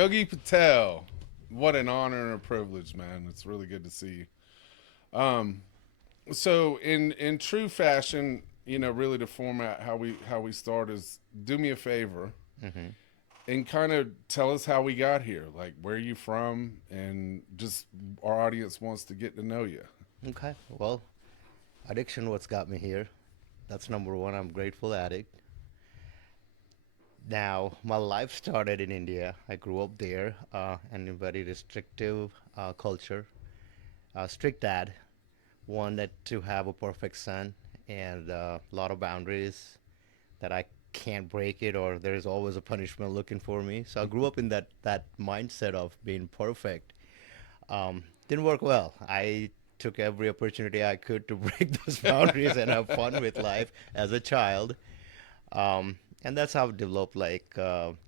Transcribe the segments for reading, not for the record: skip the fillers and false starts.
Yogi Patel. What an honor and a privilege, man. It's really good to see you. So in true fashion, really the format how we start is do me a favor Hmm. and kind of tell us how we got here, like where you from, and just our audience wants to get to know you. Okay. Well, addiction, what's got me here? That's number one. I'm grateful addict. Now, my life started in India. I grew up there, in a very restrictive culture. Strict dad, wanted to have a perfect son, and a lot of boundaries that I can't break it, or there's always a punishment looking for me. So I grew up in that mindset of being perfect. Didn't work well. I took every opportunity I could to break those boundaries and have fun with life as a child. And that's how I developed like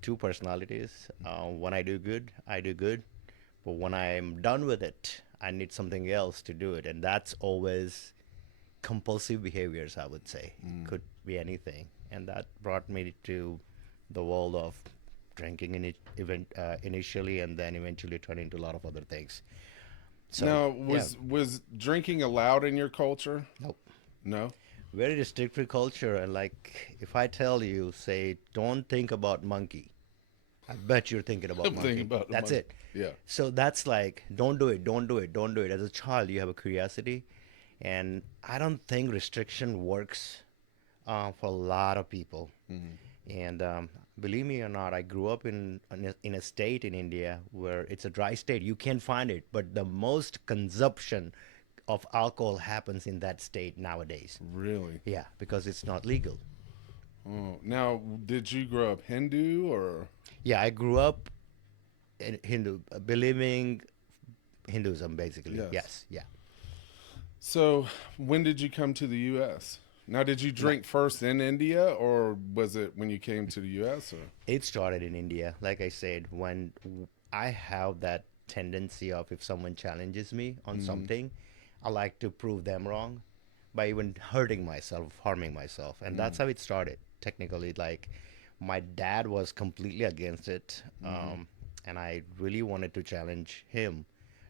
two personalities. When I do good, I do good. But when I'm done with it, I need something else to do it. And that's always compulsive behaviors, I would say. It Mm. could be anything. And that brought me to the world of drinking initially, and then eventually turned into a lot of other things. So, Now, yeah, was drinking allowed in your culture? nope. No. Very restrictive culture. And like, if I tell you, say, don't think about monkey, I bet you're thinking about I'm thinking monkey. about the That's money. it. Yeah. So that's like, don't do it, don't do it, don't do it. As a child, you have a curiosity. And I don't think restriction works for a lot of people. Hmm. And believe me or not, I grew up in a state in India where it's a dry state. You can't find it, but the most consumption of alcohol happens in that state nowadays. Really? Yeah, because it's not legal. Oh, now did you grow up Hindu or? Yeah, I grew up in Hindu, believing Hinduism, basically. Yes. Yes, yeah. So, when did you come to the U.S.? Now, did you No, drink first in India, or was it when you came to the U.S.? Or it started in India. Like I said, when I have that tendency of if someone challenges me on mm-hmm. something, I like to prove them wrong by even hurting myself, harming myself. And that's how it started. Technically, like my dad was completely against it. Mm-hmm. And I really wanted to challenge him,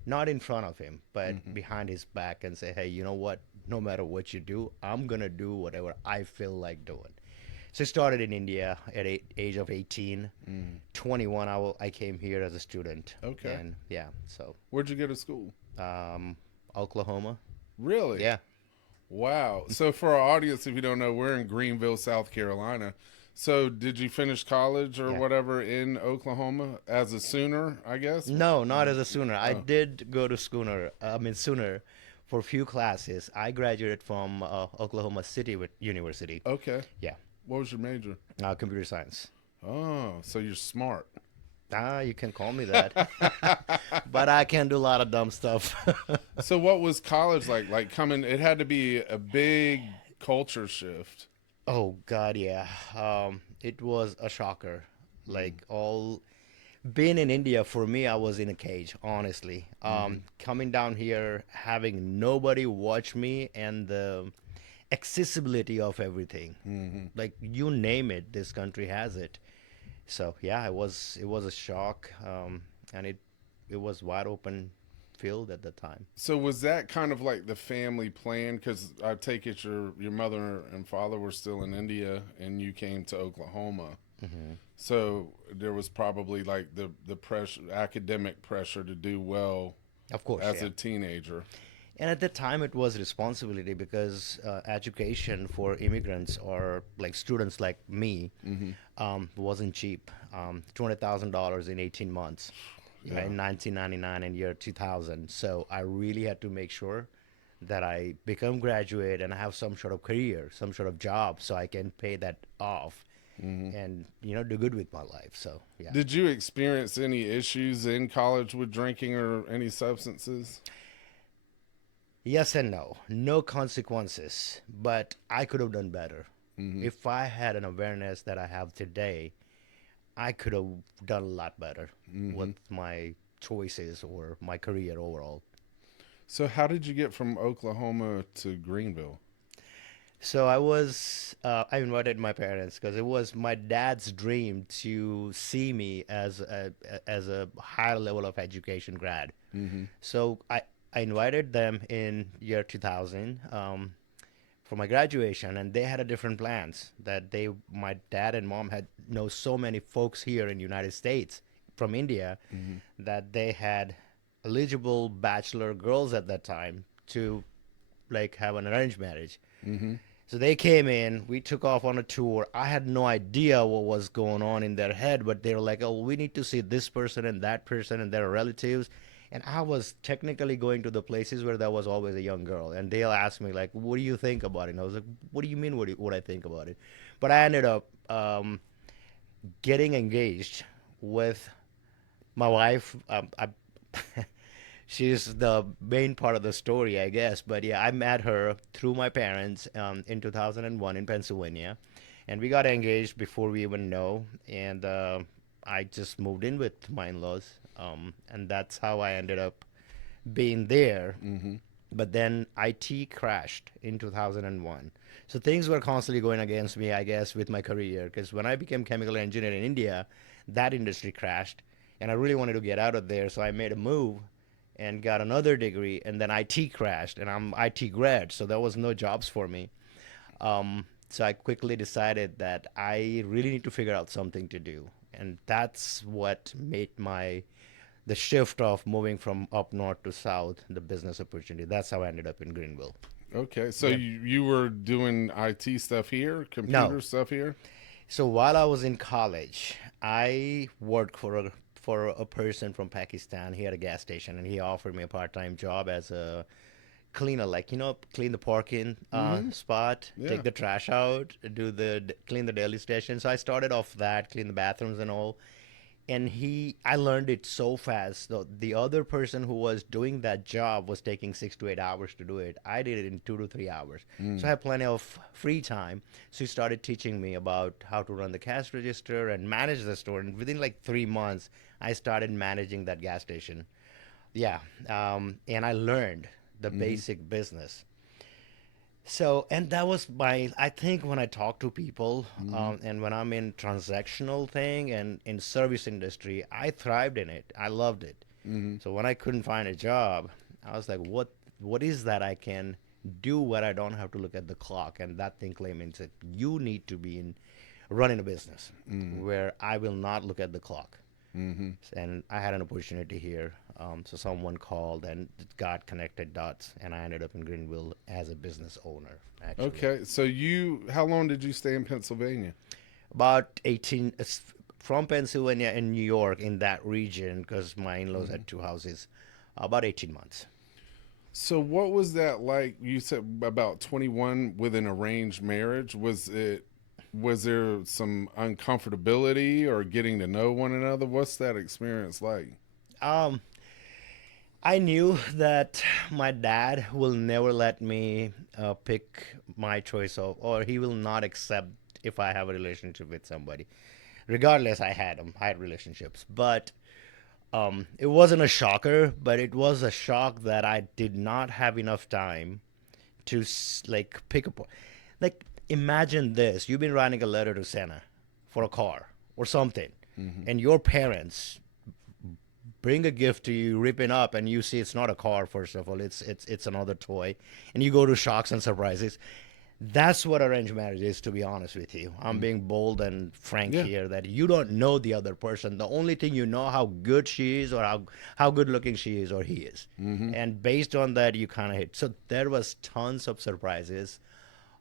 not in front of him, but Mm-hmm. behind his back and say, hey, you know what? No matter what you do, I'm going to do whatever I feel like doing. So I started in India at age of 18. Mm. 21, I came here as a student. Okay. And yeah, so Where'd you go to school? um, Oklahoma. Really? Yeah. Wow. So, for our audience, if you don't know, we're in Greenville, South Carolina. So, did you finish college or Yeah. whatever in Oklahoma as a Sooner? I guess. No, not as a Sooner. I Oh, did go to Sooner for a few classes. I graduated from Oklahoma City University. okay. Yeah, What was your major? computer science. Oh, so you're smart. Ah, you can call me that. But I can do a lot of dumb stuff. So what was college like? Like coming, it had to be a big culture shift. Oh God, yeah. It was a shocker. Mm, Like all being in India for me, I was in a cage, honestly. mm-hmm, Coming down here, having nobody watch me, and the accessibility of everything. mm-hmm. Like you name it, this country has it. So yeah, it was a shock, and it was wide open field at the time. So was that kind of like the family plan? Because I take it your mother and father were still in India, and you came to Oklahoma. Hmm. So there was probably like the pressure, academic pressure to do well Of course, as yeah. a teenager. And at the time, it was responsibility because education for immigrants or like students like me Mm-hmm. wasn't cheap. $200,000 in 18 months, right? Yeah. In 1999 and year 2000. So I really had to make sure that I become graduate and I have some sort of career, some sort of job, so I can pay that off Mm-hmm. and do good with my life. So yeah. Did you experience any issues in college with drinking or any substances? Yes and no. No consequences, but I could have done better. Mm-hmm. If I had an awareness that I have today, I could have done a lot better Mm-hmm. with my choices or my career overall. So how did you get from Oklahoma to Greenville? So I invited my parents because it was my dad's dream to see me as a higher level of education grad. Mm-hmm. So I invited them in year 2000 for my graduation, and they had a different plans. That my dad and mom had know so many folks here in United States from India Mm-hmm. that they had eligible bachelor girls at that time to like have an arranged marriage. Mm-hmm. So they came in, we took off on a tour. I had no idea what was going on in their head, but they were like, oh, we need to see this person and their relatives. And I was technically going to the places where there was always a young girl. And they'll ask me, like, what do you think about it? And I was like, what do you mean, what I think about it? But I ended up getting engaged with my wife. She's the main part of the story, I guess. But yeah, I met her through my parents in 2001 in Pennsylvania, and we got engaged before we even know. And I just moved in with my in-laws, and that's how I ended up being there. Mm-hmm. But then IT crashed in 2001. So things were constantly going against me, I guess, with my career. Because when I became chemical engineer in India, that industry crashed. And I really wanted to get out of there. So I made a move and got another degree. And then IT crashed. And I'm IT grad. So there was no jobs for me. So I quickly decided that I really need to figure out something to do. And that's what made the shift of moving from up north to south, the business opportunity. That's how I ended up in Greenville. Okay, so Yeah. you were doing IT stuff here, No. computer stuff here. So while I was in college, I worked for a person from Pakistan. He had a gas station, and he offered me a part-time job as a cleaner, like clean the parking Mm-hmm. spot, Yeah. take the trash out, clean the daily station. So I started off that, clean the bathrooms and all. And I learned it so fast. The other person who was doing that job was taking 6 to 8 hours to do it. I did it in 2 to 3 hours. So I Mm. had plenty of free time. So he started teaching me about how to run the cash register and manage the store. And within like 3 months, I started managing that gas station. Yeah. And I learned the Mm-hmm. basic business. So, and that was I think when I talk to people Mm-hmm. and when I'm in transactional thing and in service industry, I thrived in it. I loved it. Mm-hmm. So when I couldn't find a job, I was like, what is that I can do where I don't have to look at the clock? And that thing claims that you need to be in running a business Mm-hmm. where I will not look at the clock. Mm-hmm. And I had an opportunity here. So someone called and it got connected dots, and I ended up in Greenville as a business owner, actually. Okay, so how long did you stay in Pennsylvania? About 18, from Pennsylvania and New York in that region, because my in laws Mm-hmm. had two houses, about 18 months. So what was that like? You said about 21 with an arranged marriage. Was there some uncomfortability or getting to know one another? What's that experience like? Um, I knew that my dad will never let me pick my choice of, or he will not accept if I have a relationship with somebody. Regardless, I had relationships, but it wasn't a shocker, but it was a shock that I did not have enough time to like pick up. Like imagine this: you've been writing a letter to Santa for a car or something, Mm-hmm. and your parents bring a gift to you, ripping up, and you see it's not a car. First of all, it's another toy, and you go to shocks and surprises. That's what arranged marriage is, to be honest with you. I'm Mm-hmm. being bold and frank Yeah. here that you don't know the other person. The only thing you know how good she is or how good looking she is or he is. Mm-hmm. And based on that you kind of hit. So there was tons of surprises.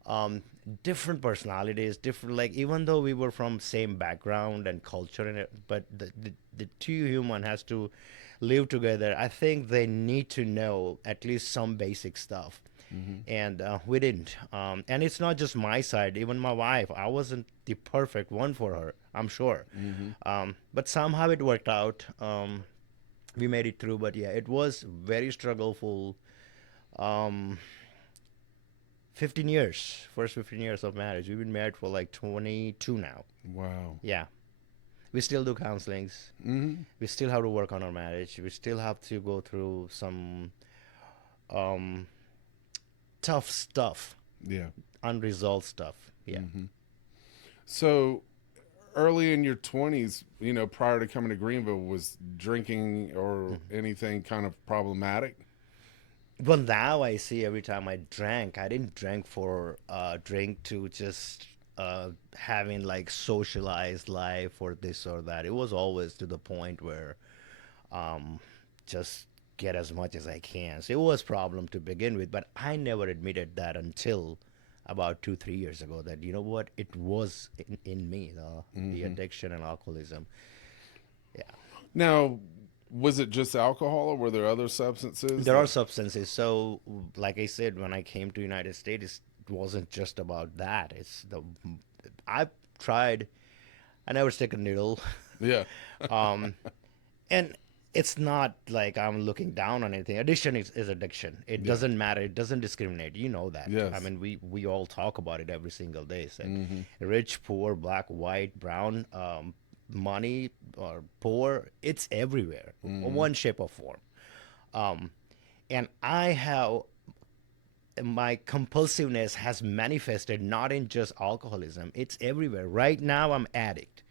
Um, Different personalities, different like even though we were from same background and culture in it, but the two human has to live together. I think they need to know at least some basic stuff Mm-hmm. and we didn't. And it's not just my side. Even my wife, I wasn't the perfect one for her. I'm sure, Mm-hmm. but somehow it worked out. We made it through. But yeah, it was very struggleful. Um, 15 years, first 15 years of marriage. We've been married for like 22 now. Wow. Yeah, we still do counselings. Mm-hmm. We still have to work on our marriage. We still have to go through some um, tough stuff Yeah. unresolved stuff. Yeah. So early in your 20s, prior to coming to Greenville, was drinking or anything kind of problematic? Well, now I see every time I drank, I didn't drink for drink to just having like socialized life or this or that. It was always to the point where um, just get as much as I can. So it was problem to begin with, but I never admitted that until about 2 3 years ago. That you know what, it was in me, the addiction and alcoholism. Yeah. Now, was it just alcohol or were there other substances There are that? substances. So, like I said, when I came to United States, it wasn't just about that. It's the I tried. I never stick a needle, Yeah. um, and it's not like I'm looking down on anything. Addiction is addiction. It Yeah. doesn't matter. It doesn't discriminate. You know that. I Yes. mean, we all talk about it every single day. So, rich, poor, black, white, brown, money or poor. It's everywhere, one shape or form. Um, and I have my compulsiveness has manifested not in just alcoholism. It's everywhere. Right now, I'm addict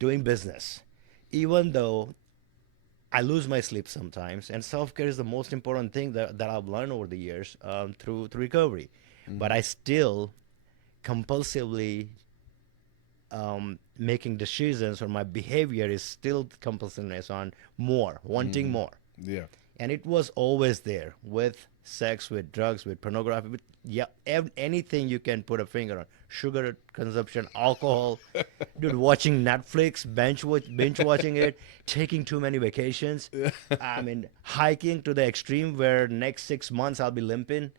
doing business, even though I lose my sleep sometimes. And self care is the most important thing that I've learned over the years through recovery. But I still compulsively making decisions, or my behavior is still compulsiveness on more, wanting more. Yeah. And it was always there with sex, with drugs, with pornography, with yeah, anything you can put a finger on. Sugar consumption, alcohol, dude, watching Netflix, binge watching it, taking too many vacations. I mean, hiking to the extreme where next 6 months I'll be limping,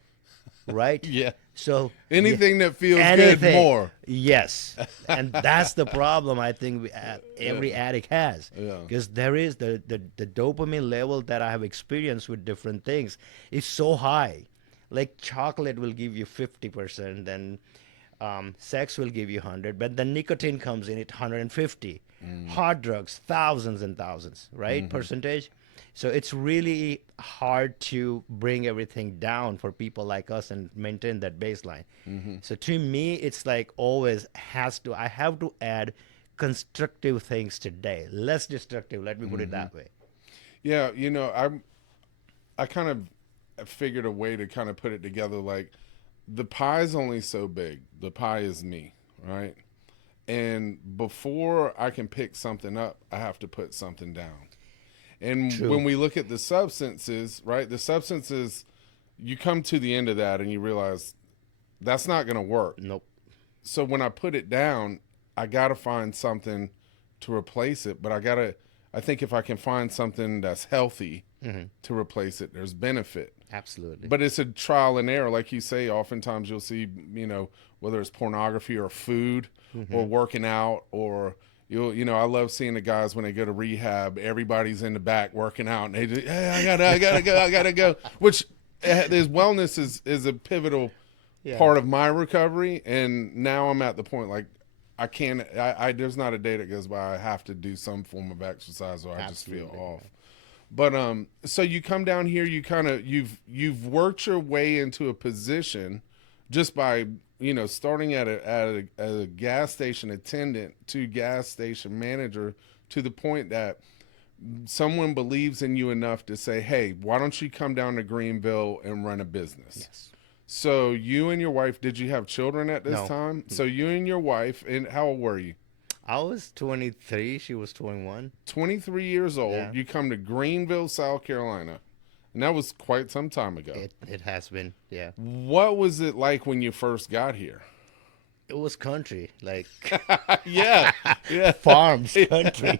right? Yeah. So yeah, Anything that feels good anything, more. yes, and that's the problem I think every Yeah. addict has, Yeah. because there is the dopamine level that I have experienced with different things is so high. Like chocolate will give you 50%, then sex will give you 100, but then nicotine comes in at 150. Hard drugs, thousands and thousands, right? Percentage. So it's really hard to bring everything down for people like us and maintain that baseline. So to me, it's like always I have to add constructive things today, less destructive. Let me put it that way. Yeah, I kind of figured a way to kind of put it together like the pie's only so big. The pie is me, right? And before I can pick something up, I have to put something down. And when True. we look at the substances, right? The substances, you come to the end of that and you realize that's not going to work. Nope. So when I put it down, I got to find something to replace it. But I think if I can find something that's healthy to replace it, there's benefit. Absolutely. But it's a trial and error. Like you say, oftentimes you'll see, whether it's pornography or food or working out or, I love seeing the guys when they go to rehab, everybody's in the back working out and they just, hey, I gotta go. Which this wellness is a pivotal Yeah. part of my recovery. And now I'm at the point like, I can't, there's not a day that goes by I have to do some form of exercise or I just feel Absolutely. off. But so you come down here, you've worked your way into a position just by starting at a gas station attendant to gas station manager to the point that someone believes in you enough to say, hey, why don't you come down to Greenville and run a business? Yes. So you and your wife, did you have children at this No. time? So you and your wife, and how old were you? I was 23. She was 21. 23 years Yeah. old. You come to Greenville, South Carolina. And that was quite some time ago. It has been. Yeah. What was it like when you first got here? It was country, like Yeah. Yeah. farms, country.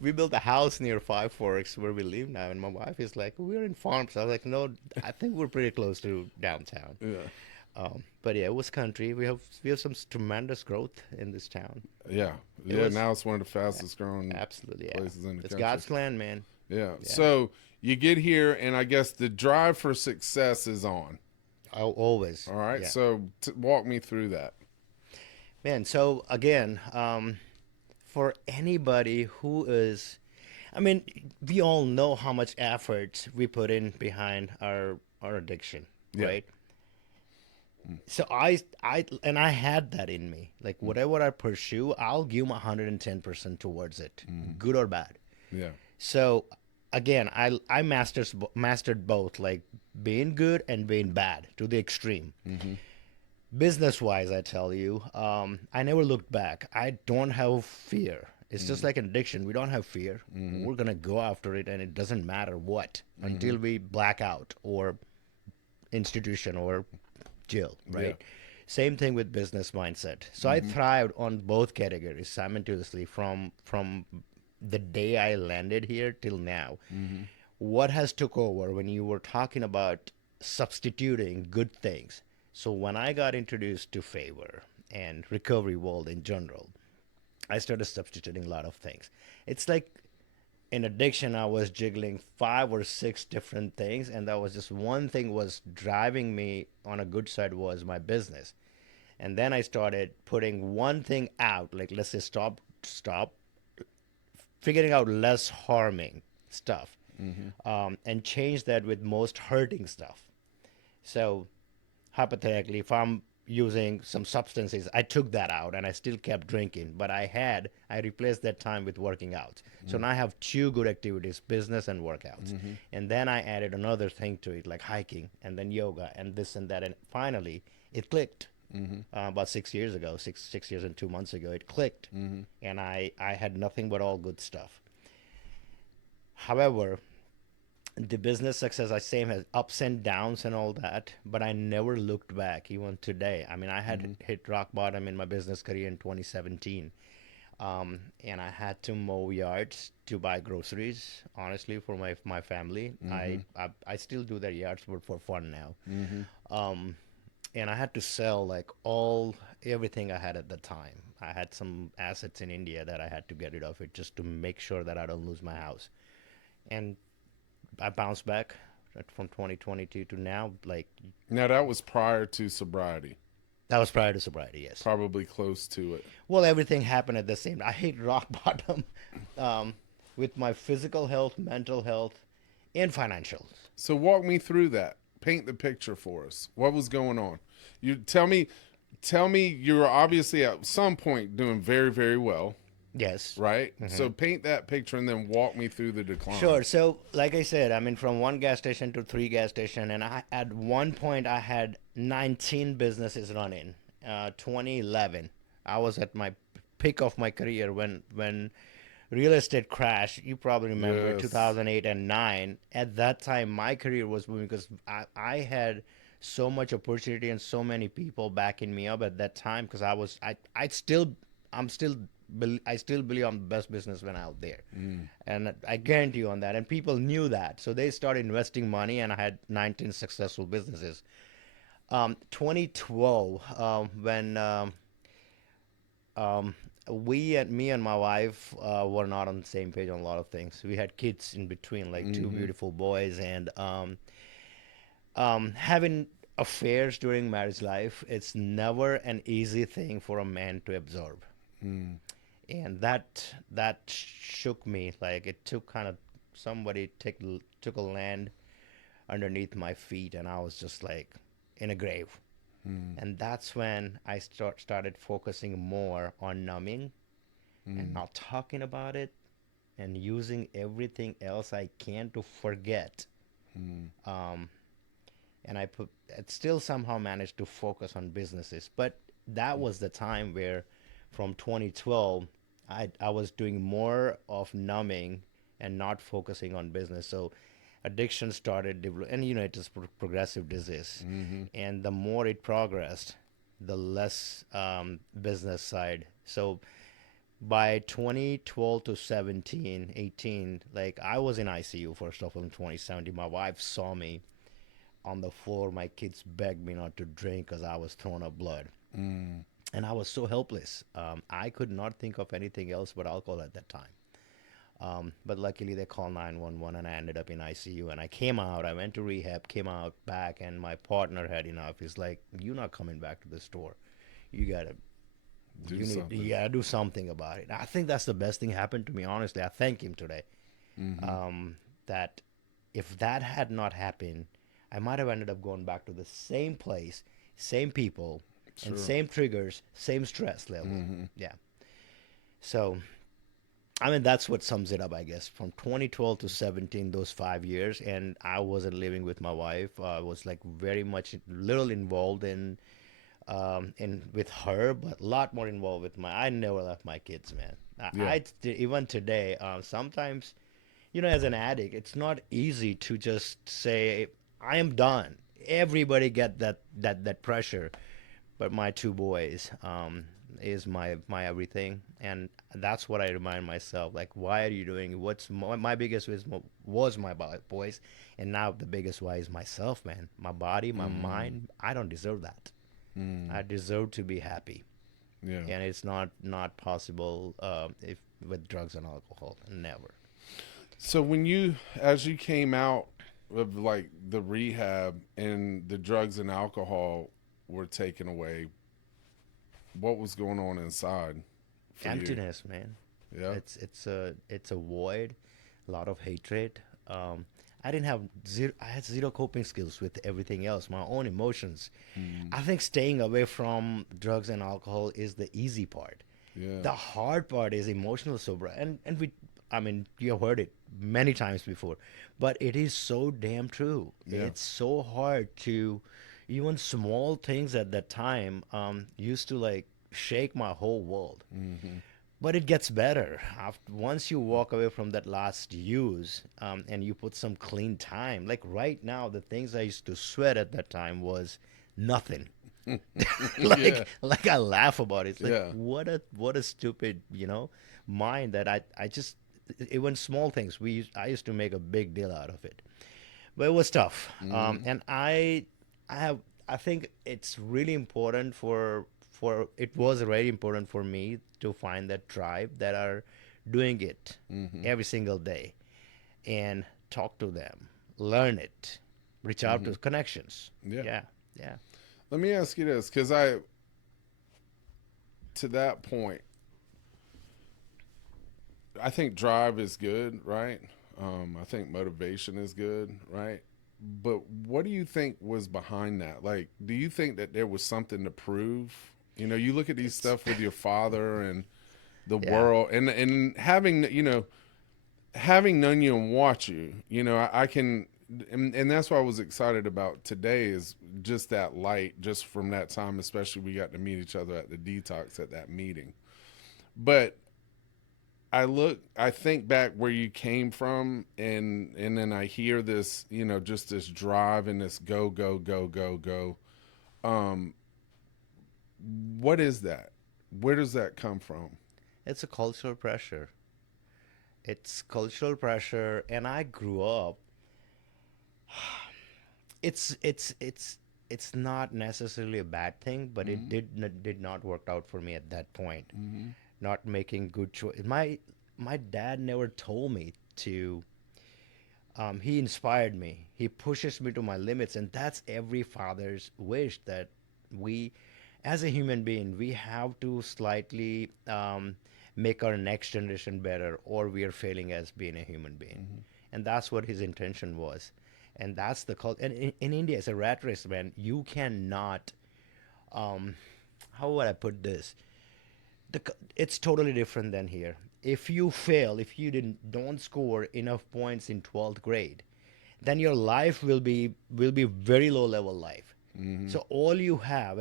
We built a house near Five Forks where we live now, and my wife is like, "We're in farms." I was like, "No, I think we're pretty close to downtown." Yeah. But yeah, it was country. We have some tremendous growth in this town. Yeah. It Yeah. was Now it's one of the fastest growing absolutely, yeah. places in the It's country. God's land, man. Yeah. Yeah. So you get here, and I guess the drive for success is on. Always. All right. Yeah. So walk me through that. Man, so again, for anybody who is, I mean, we all know how much effort we put in behind our addiction, Yeah. right? So I had that in me. Like whatever I pursue, I'll give my 110% towards it, good or bad. Yeah. So again, I mastered both, like being good and being bad to the extreme. Mm-hmm. Business wise, I tell you, I never looked back. I don't have fear. It's just like an addiction. We don't have fear. Mm-hmm. We're gonna go after it, and it doesn't matter what Mm-hmm. until we black out or institution or jail, Yeah. right? Same thing with business mindset. So I Mm-hmm. thrived on both categories simultaneously from the day I landed here till now. Mm-hmm. What has took over when you were talking about substituting good things? So when I got introduced to favor and recovery world in general, I started substituting a lot of things. It's like in addiction, I was jiggling five or six different things, and that was just one thing was driving me on a good side was my business. And then I started putting one thing out, like let's say stop, figuring out less harming stuff, Mm-hmm. and change that with most hurting stuff. So hypothetically, if I'm using some substances, I took that out and I still kept drinking, but I replaced that time with working out. So now I have two good activities, business and workouts. Mm-hmm. And then I added another thing to it, like hiking and then yoga and this and that. And finally, it clicked. Mm-hmm. About 6 years ago, six years and 2 months ago, it clicked, Mm-hmm. and I had nothing but all good stuff. However, the business success I same has ups and downs and all that, but I never looked back even today. I mean, I had Mm-hmm. hit rock bottom in my business career in 2017, and I had to mow yards to buy groceries. Honestly, for my family, Mm-hmm. I still do their yards, but for fun now. Mm-hmm. Um, and I had to sell like all everything I had at the time. I had some assets in India that I had to get rid of it just to make sure that I don't lose my house. And I bounced back from 2022 to now. Like Now that was prior to sobriety, that was prior to sobriety, yes. probably close to it. Well, everything happened at the same. I hit rock bottom, um, with my physical health, mental health, and financials. So walk me through that. Paint the picture for us. What was going on? You tell me you were obviously at some point doing very, very well, Yes. right? So paint that picture and then walk me through the decline. Sure. So, like I said, I mean, from one gas station to three gas station, and at one point I had 19 businesses running. 2011, I was at my peak of my career when real estate crashed. You probably remember Yes. 2008 and 9. At that time, my career was booming because I had so much opportunity and so many people backing me up at that time because I still I'm still I still believe I'm the best businessman out there, Mm. and I guarantee you on that. And people knew that, so they started investing money, and I had 19 successful businesses. 2012, when um, me and my wife were not on the same page on a lot of things. We had kids in between, like two Mm-hmm. beautiful boys, and having affairs during marriage life, it's never an easy thing for a man to absorb. Mm. And that shook me. Like it took kind of somebody took a land underneath my feet, and I was just like in a grave. Mm. And that's when I started focusing more on numbing and Mm. not talking about it and using everything else I can to forget. Mm. Um, and I put it still somehow managed to focus on businesses. But that was the time where, from 2012, I was doing more of numbing and not focusing on business. So addiction started and it is progressive disease, Mm-hmm. and the more it progressed, the less business side. So by 2012 to 17, 18, like I was in ICU first of all in 2017. My wife saw me on the floor. My kids begged me not to drink because I was throwing up blood. Mm. And I was so helpless. I could not think of anything else but alcohol at that time. But luckily, they called 911 and I ended up in ICU. And I came out, I went to rehab, came out back, and my partner had enough. He's like, "You're not coming back to the store. You gotta, Do you something. gotta do something about it." I think that's the best thing happened to me, honestly. I thank him today. Mm-hmm. That if that had not happened, I might have ended up going back to the same place same people, and Sure. same triggers, same stress level. Mm-hmm. Yeah. So, I mean, that's what sums it up, I guess. From 2012 to 17, those 5 years, and I wasn't living with my wife. I was like very much little involved in with her, but a lot more involved with my. I never left my kids, man. Yeah. Even today, sometimes, as an addict, it's not easy to just say I am done. Everybody get that pressure, but my two boys is my everything, and that's what I remind myself. Like, why are you doing it? What's my biggest was my boys, and now the biggest why is myself, man. My body, my Mm-hmm. mind. I don't deserve that. Mm. I deserve to be happy, Yeah. and it's not possible if with drugs and alcohol. Never. So as you came out of like the rehab and the drugs and alcohol were taken away, what was going on inside for you? Emptiness, man. Yeah. It's a void, a lot of hatred. I didn't have zero. I had zero coping skills with everything else. My own emotions. Mm. I think staying away from drugs and alcohol is the easy part. Yeah. The hard part is emotional sobriety, and I mean, you have heard it many times before, but it is so damn true. Yeah. It's so hard to, even small things at that time used to like shake my whole world. Mm-hmm. But it gets better after once you walk away from that last use, and you put some clean time. Like right now, the things I used to sweat at that time was nothing. Yeah. Like I laugh about it. It's like Yeah. what a stupid mind that I just, even small things I used to make a big deal out of it, but it was tough. Mm. And I have I think it's really important for it was very important for me to find that tribe that are doing it Mm-hmm. every single day and talk to them, learn it, reach out Mm-hmm. to connections. Yeah. Yeah, yeah, Let me ask you this, because to that point, I think drive is good, right? I think motivation is good, right? But what do you think was behind that? Like, do you think that there was something to prove? You look at these it's stuff with your father and the yeah. world, and having known you and watch you, I can, and that's what I was excited about today is just that light, just from that time, especially we got to meet each other at the detox at that meeting. But I think back where you came from, and then I hear this, just this drive and this go, go, go, go, go. Um, what is that? Where does that come from? It's a cultural pressure. It's cultural pressure, and I grew up. It's not necessarily a bad thing, but it Mm-hmm. did not work out for me at that point. Mm-hmm. Not making good choice. My dad never told me to. He inspired me. He pushes me to my limits, and that's every father's wish that we, as a human being, we have to slightly make our next generation better, or we are failing as being a human being. Mm-hmm. And that's what his intention was, and that's the cult. And in India, it's a rat race, man. You cannot. Um, how would I put this? It's totally different than here. If you fail, if you don't score enough points in 12th grade, then your life will be very low level life. Mm-hmm. So all you have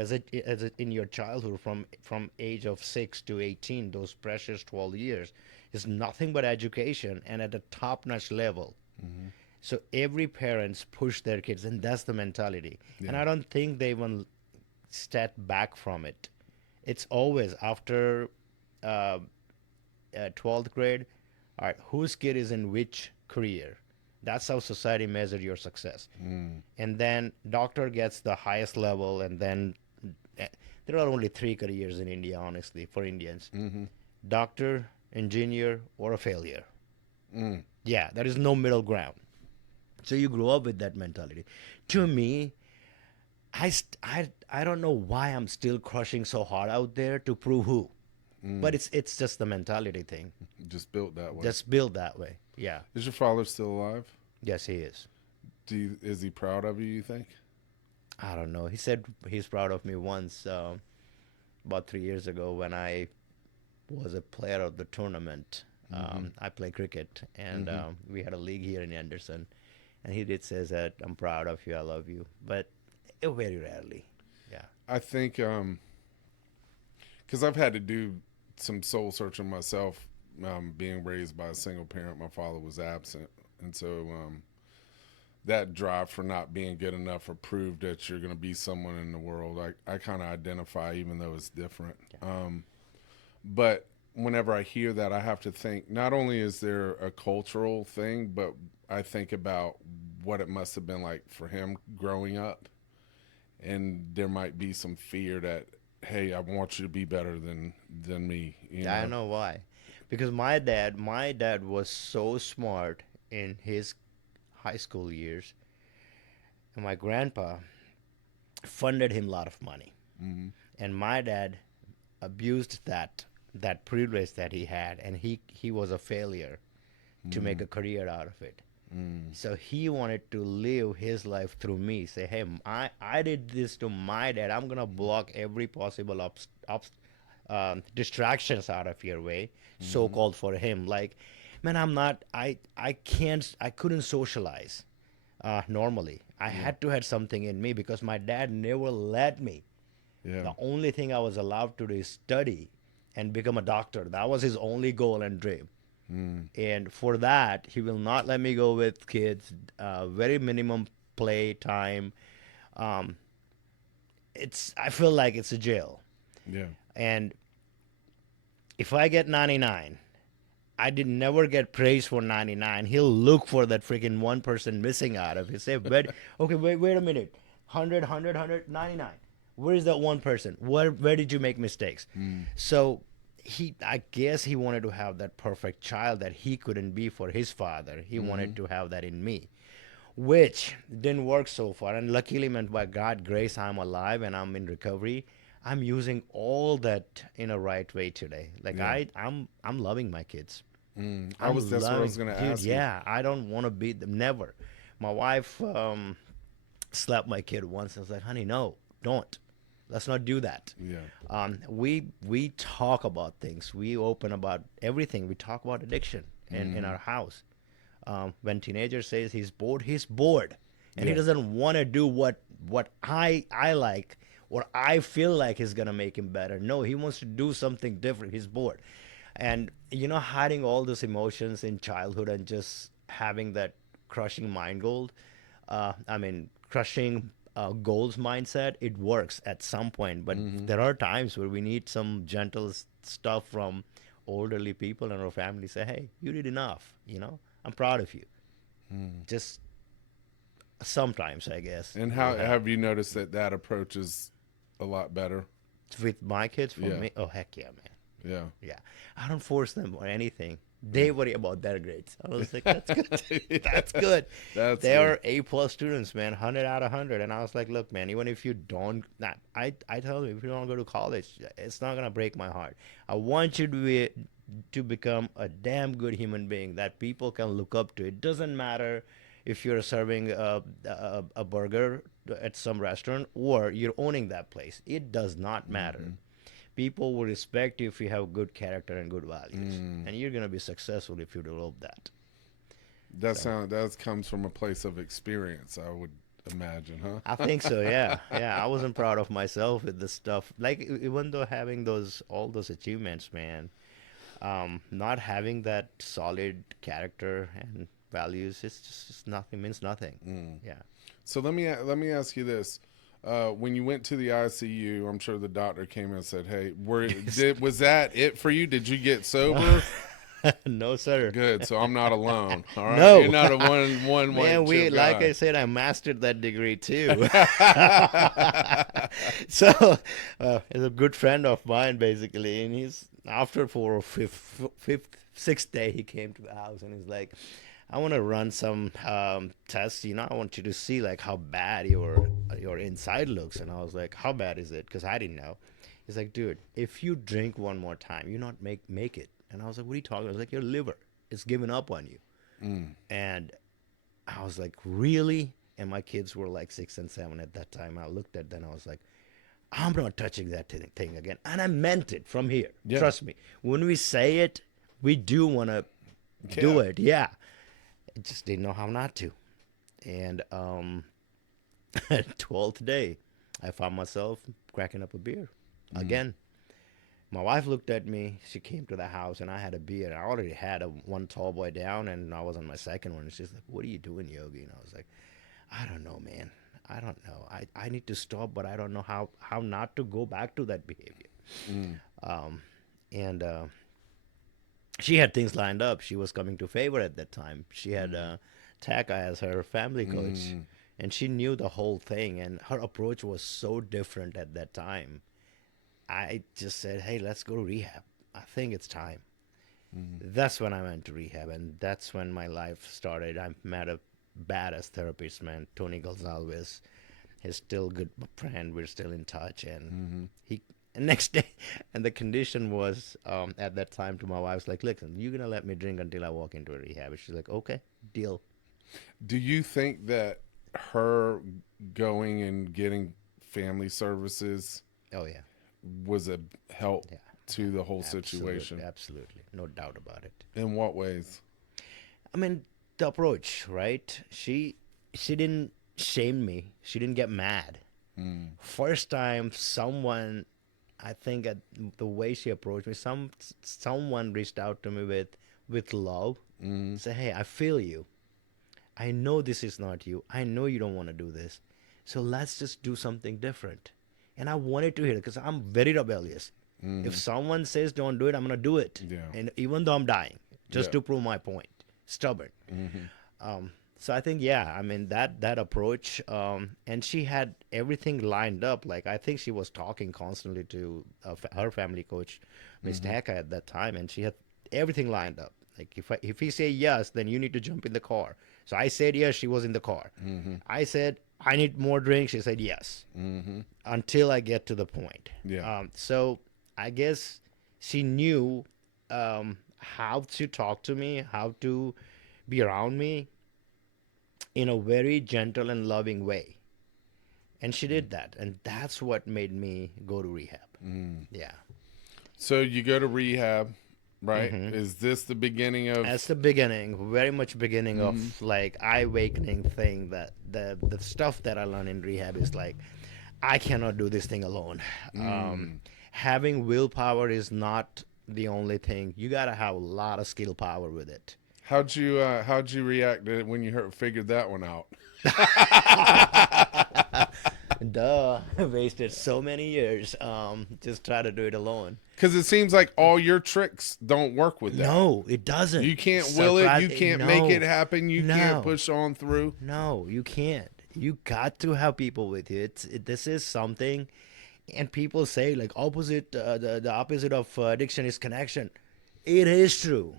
in your childhood, from age of 6 to 18, those precious 12 years, is nothing but education and at a top notch level. Mm-hmm. So every parents push their kids, and that's the mentality. And Yeah. I don't think they even step back from it. It's always after uh, 12th grade. All right, whose kid is in which career? That's how society measures your success. Mm. And then doctor gets the highest level, and then eh, there are only three careers in India, honestly, for Indians: Mm-hmm. doctor, engineer, or a failure. Mm. Yeah, there is no middle ground. So you grow up with that mentality. To me, I don't know why I'm still crushing so hard out there to prove who, but Mm. it's just the mentality thing. Just built that way. Just built that way. Yeah. Is your father still alive? Yes, he is. Is he proud of you? You think? I don't know. He said he's proud of me once, about 3 years ago when I was a player of the tournament. Mm-hmm. I play cricket, and Mm-hmm. we had a league here in Anderson, and he did say that I'm proud of you, I love you, but very rarely. Yeah. I think because I've had to do some soul searching myself. Being raised by a single parent, my father was absent, and so that drive for not being good enough or prove that you're going to be someone in the world, I kind of identify, even though it's different. But whenever I hear that, I have to think not only is there a cultural thing, but I think about what it must have been like for him growing up. And there might be some fear that, hey, I want you to be better than me, you Yeah, I know? know why. Because my dad was so smart in his high school years, and my grandpa funded him a lot of money. Mm-hmm. And my dad abused that privilege that he had, and he was a failure to Mm-hmm. make a career out of it. Mm-hmm. So he wanted to live his life through me. Say, hey, I did this to my dad. I'm gonna block every possible distractions out of your way, so Mm-hmm. called for him. Like, man, I couldn't socialize normally. I Yeah. had to have something in me because my dad never let me. Yeah. The only thing I was allowed to do is study and become a doctor. That was his only goal and dream. Mm. And for that, he will not let me go with kids. Very minimum play time. Um, I feel like it's a jail. Yeah. And if I get 99, I did never get praise for 99. He'll look for that freaking 1% missing out of it. Say, okay, wait a minute. 100, 99. Where is that 1%? Where did you make mistakes? Mm. So I guess he wanted to have that perfect child that he couldn't be for his father. He Mm-hmm. wanted to have that in me, which didn't work so far. And luckily, man, by God grace, I'm alive and I'm in recovery. I'm using all that in a right way today. Like Yeah. I'm loving my kids. Mm. I'm That's what I was loving, going to dude. ask you. Yeah, I don't want to beat them. Never. My wife slapped my kid once. I was like, honey, no, don't. Let's not do that. Yeah. We talk about things. We open about everything. We talk about addiction in Mm-hmm. our house. When teenager says he's bored, and he Yeah. doesn't want to do what I like or I feel like is gonna make him better. No, he wants to do something different. He's bored, and hiding all those emotions in childhood and just having that crushing mind gold. I mean, crushing goals mindset. It works at some point, but Mm-hmm. there are times where we need some gentle stuff from elderly people in our family. Say, hey, you did enough. I'm proud of you. Mm. Just sometimes, I guess, And we'll how have have you noticed that that approach is a lot better? with my kids. For Yeah. me, oh heck yeah, man. Yeah. Yeah, I don't force them or anything. They worry about their grades. I was like, that's good. That's good. That's They good. are A+ students, man, 100 out of 100. And I was like, look, man, even if you don't, nah, I tell them if you don't go to college, it's not gonna break my heart. I want you to become a damn good human being that people can look up to. It doesn't matter if you're serving a burger at some restaurant or you're owning that place. It does not matter. Mm-hmm. People will respect you if you have good character and good values, Mm. and you're gonna be successful if you develop that. So That comes from a place of experience, I would imagine, I huh? think so. Yeah, yeah. I wasn't proud of myself with the stuff. Like even though having those all those achievements, man, not having that solid character and values, it's nothing means nothing. Mm. Yeah. So let me ask you this: when you went to the ICU, I'm sure the doctor came and said, "Hey, was that it for you? Did you get sober?" No, sir. Good. So I'm not alone. All right, you're No. not a one Man, white chip like I guy. said, I mastered that degree too. So, he's a good friend of mine, basically, and he's after four or fifth, sixth day, he came to the house and he's like, "I want to run some tests. I want you to see like how bad your inside looks." And I was like, "How bad is it?" Because I didn't know. He's like, "Dude, if you drink one more time, you not make it." And I was like, "What are you talking about?" I was like, "Your liver, it's given up on you." Mm. And I was like, really? and my kids were like 6 and 7 at that time. I looked at them, I was like, I'm not touching that thing again. And I meant it from here. Yeah. Trust me. When we say it, we do want to do Yeah. it. Yeah. I just didn't know how not to. And 12th day, I found myself cracking up a beer again. My wife looked at me. She came to the house, and I had a beer. I already had one tall boy down, and I was on my second one. And she's like, "What are you doing, Yogi?" And I was like, "I don't know, man. I don't know. I need to stop, but I don't know how not to go back to that behavior." Um, and she had things lined up. She was coming to favor at that time. She had Taka as her family coach, and she knew the whole thing. And her approach was so different at that time. I just said, "Hey, let's go to rehab. I think it's time." That's when I went to rehab, and that's when my life started. I met a badass therapist, man, Tony Gonzalez. He's still a good friend. We're still in touch, and he. And next day, and the condition was at that time to my wife's like, "Listen, you're gonna let me drink until I walk into a rehab." And she's like, "Okay, deal." Do you think that her going and getting family services Oh yeah, was a help yeah, to the whole absolutely, situation? absolutely, no doubt about it. In what ways? I mean, the approach, right? She didn't shame me. She didn't get mad. First time someone, I think at the way she approached me, someone reached out to me with love. Say, "Hey, I feel you. I know this is not you. I know you don't want to do this. So let's just do something different." And I wanted to hear it because I'm very rebellious. If someone says don't do it, I'm gonna do it. Yeah. And even though I'm dying, just Yeah. to prove my point. Stubborn. So I think, yeah, I mean that approach, and she had everything lined up. Like I think she was talking constantly to her family coach, Miss Taka at that time, and she had everything lined up. Like if he say yes, then you need to jump in the car. So I said yes. She was in the car. I said I need more drink. She said yes. Until I get to the point. Yeah. So I guess she knew how to talk to me, how to be around me in a very gentle and loving way. And she did that. And that's what made me go to rehab. Yeah. So you go to rehab, right? Is this the beginning of? That's the beginning, very much beginning of like eye awakening thing that the stuff that I learned in rehab is like, I cannot do this thing alone. Having willpower is not the only thing. You got to have a lot of skill power with it. How'd you react to it when you figured that one out? Duh, wasted so many years. Just try to do it alone. Because it seems like all your tricks don't work with that. No, it doesn't. You can't will it. You can't make it happen. You can't No. push on through. No, you can't. You got to have people with you. This is something, and people say like opposite. The opposite of addiction is connection. It is true.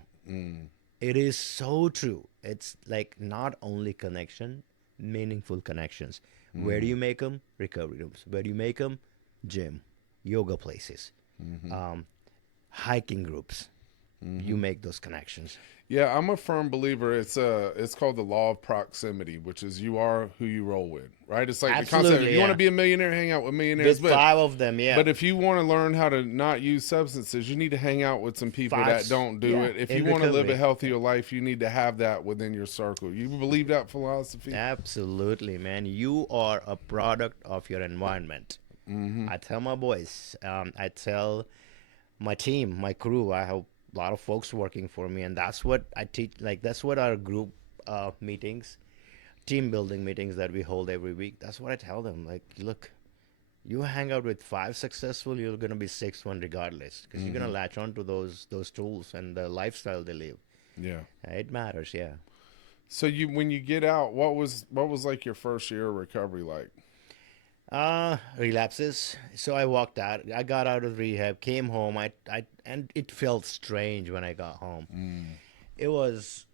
It is so true. It's like not only connection, meaningful connections. Where do you make them? Recovery rooms. Where do you make them? Gym, yoga places, hiking groups. You make those connections. Yeah, I'm a firm believer. It's called the law of proximity, which is you are who you roll with, right? It's like the concept. Absolutely, If you want yeah. to be a millionaire, hang out with millionaires. With 5 of them, yeah. But if you want to learn how to not use substances, you need to hang out with some people that don't do yeah, it. If in you want to live a recovery. healthier life, you need to have that within your circle. You believe that philosophy? Absolutely, man. You are a product of your environment. I tell my boys, I tell my team, my crew, I have a lot of folks working for me, and that's what I teach. Like, that's what our group meetings, team building meetings that we hold every week, that's what I tell them. Like, look, you hang out with 5 successful, you're going to be 6th one regardless, because you're going to latch on to those tools and the lifestyle they live. Yeah. It matters, yeah. So when you get out, what was like your first year of recovery like? Relapses. So I walked out. I got out of rehab, came home. And it felt strange when I got home. It was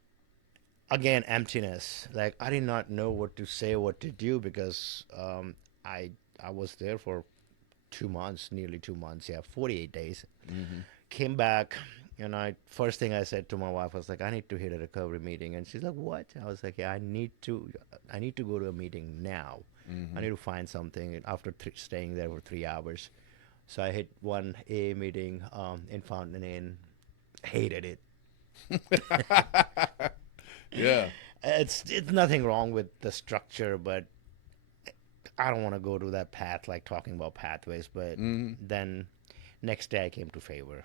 again emptiness. Like I did not know what to say, what to do because I was there for 2 months, nearly 2 months. Yeah, 48 days. Came back. And I first thing I said to my wife was like, I need to hit a recovery meeting, and she's like, what? I was like, yeah, I need to go to a meeting now. I Mm-hmm. need to find something after staying there for 3 hours. So I hit one A meeting in Fountain Inn. Hated it. Yeah. It's nothing wrong with the structure, but I don't want to go to that path, like talking about pathways. But Mm-hmm. then next day I came to favor.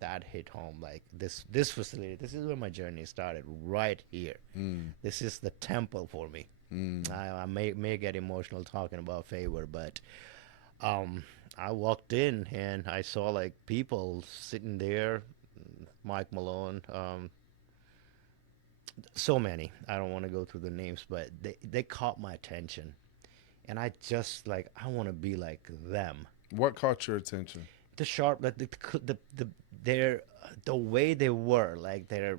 That hit home. Like this facility, this is where my journey started. Right here, Mm-hmm. this is the temple for me. I may get emotional talking about favor, but um, I walked in and I saw like people sitting there. Mike Malone, so many. I don't want to go through the names, but they caught my attention, and I just like I want to be like them. What caught your attention? The sharp, like the their the way they were, like their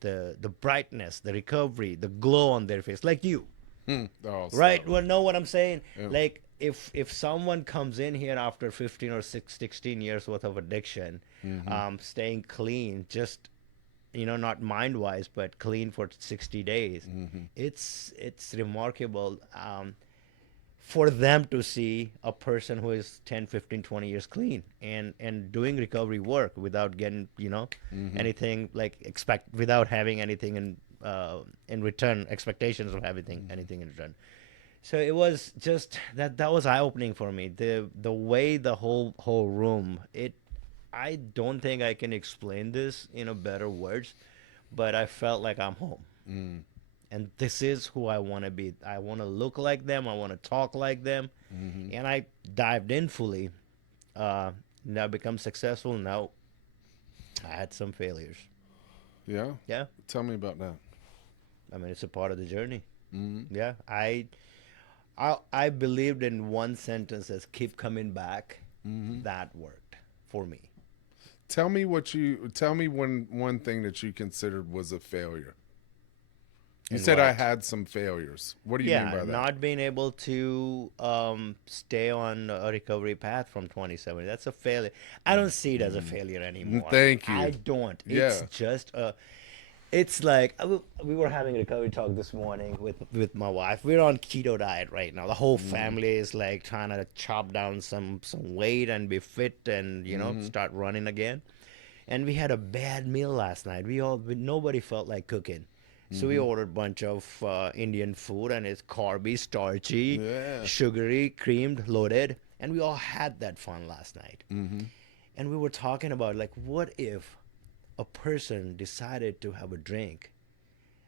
the brightness, the recovery, the glow on their face, like you, Hmm. Oh, right? stop. Well, know what I'm saying? Yeah. Like if someone comes in here after 15 or 16 years worth of addiction, Mm-hmm. staying clean, just not mind wise, but clean for 60 days, Mm-hmm. it's remarkable. For them to see a person who is 10, 15, 20 years clean and doing recovery work without getting Mm-hmm. anything like expect without having anything in return, expectations of having anything in return. So it was just that was eye opening for me. The way the whole room, it I don't think I can explain this in a better words, but I felt like I'm home. Mm-hmm. And this is who I want to be. I want to look like them. I want to talk like them. Mm-hmm. And I dived in fully. Now become successful. Now I had some failures. Yeah. Yeah, Tell me about that. I mean it's a part of the journey. Mm-hmm. Yeah, I believed in one sentence as keep coming back. Mm-hmm. That worked for me. Tell me one thing that you considered was a failure. You In said I what? had some failures. What do you mean Yeah, by that? not being able to stay on a recovery path from 2070. That's a failure. I don't see it as a failure anymore. Thank I you. don't. It's Yeah. just a. It's like we were having a recovery talk this morning with my wife. We're on keto diet right now. The whole Mm-hmm. family is like trying to chop down some weight and be fit and Mm-hmm. start running again. And we had a bad meal last night. Nobody felt like cooking. So we Mm-hmm. ordered a bunch of Indian food, and it's carby, starchy, Yeah. sugary, creamed, loaded, and we all had that fun last night. Mm-hmm. And we were talking about like, what if a person decided to have a drink?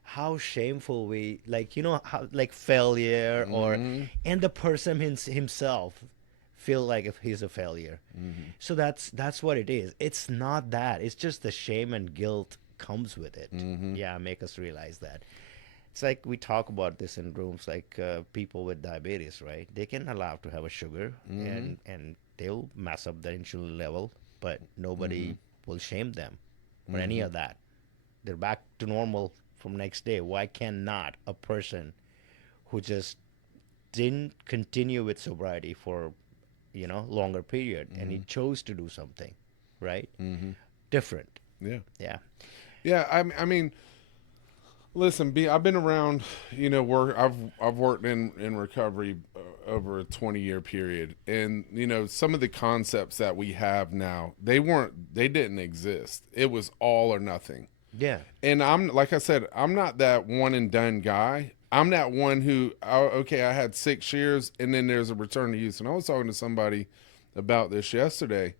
How shameful we like, how like failure or, Mm-hmm. and the person himself feel like if he's a failure. Mm-hmm. So that's what it is. It's not that. It's just the shame and guilt comes with it. Mm-hmm. Yeah, make us realize that. It's like we talk about this in rooms, like people with diabetes, right? They can allow to have a sugar, Mm-hmm. and they'll mess up their insulin level, but Mm-hmm. nobody will shame them for any Mm-hmm. of that. They're back to normal from next day. Why cannot a person who just didn't continue with sobriety for longer period, and he chose to do something, right? Mm-hmm. Different. Yeah. Yeah. Yeah. I mean, listen, I've been around, work. I've worked in recovery over a 20-year period, and some of the concepts that we have now, they didn't exist. It was all or nothing. Yeah. And I'm like I said, I'm not that one and done guy. I'm that one who, okay, I had 6 years, and then there's a return to use. And I was talking to somebody about this yesterday.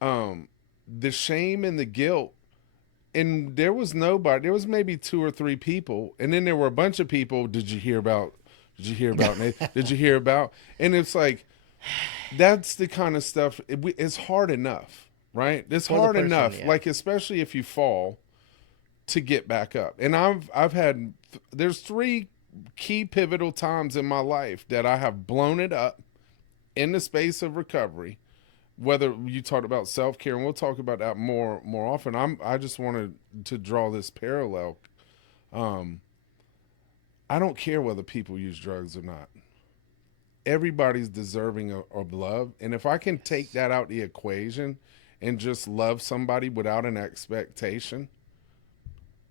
The shame and the guilt, and there was nobody. There was maybe two or three people, and then there were a bunch of people. Did you hear about? Did you hear about? Did you hear about? And it's like that's the kind of stuff. It's hard enough, right? It's For the hard person, enough. yeah. Like especially if you fall to get back up. And I've had there's three key pivotal times in my life that I have blown it up in the space of recovery. Whether you talk about self care, and we'll talk about that more often. I just wanted to draw this parallel. Um, I don't care whether people use drugs or not. Everybody's deserving of love, and if I can take Yes. that out the equation, and just love somebody without an expectation,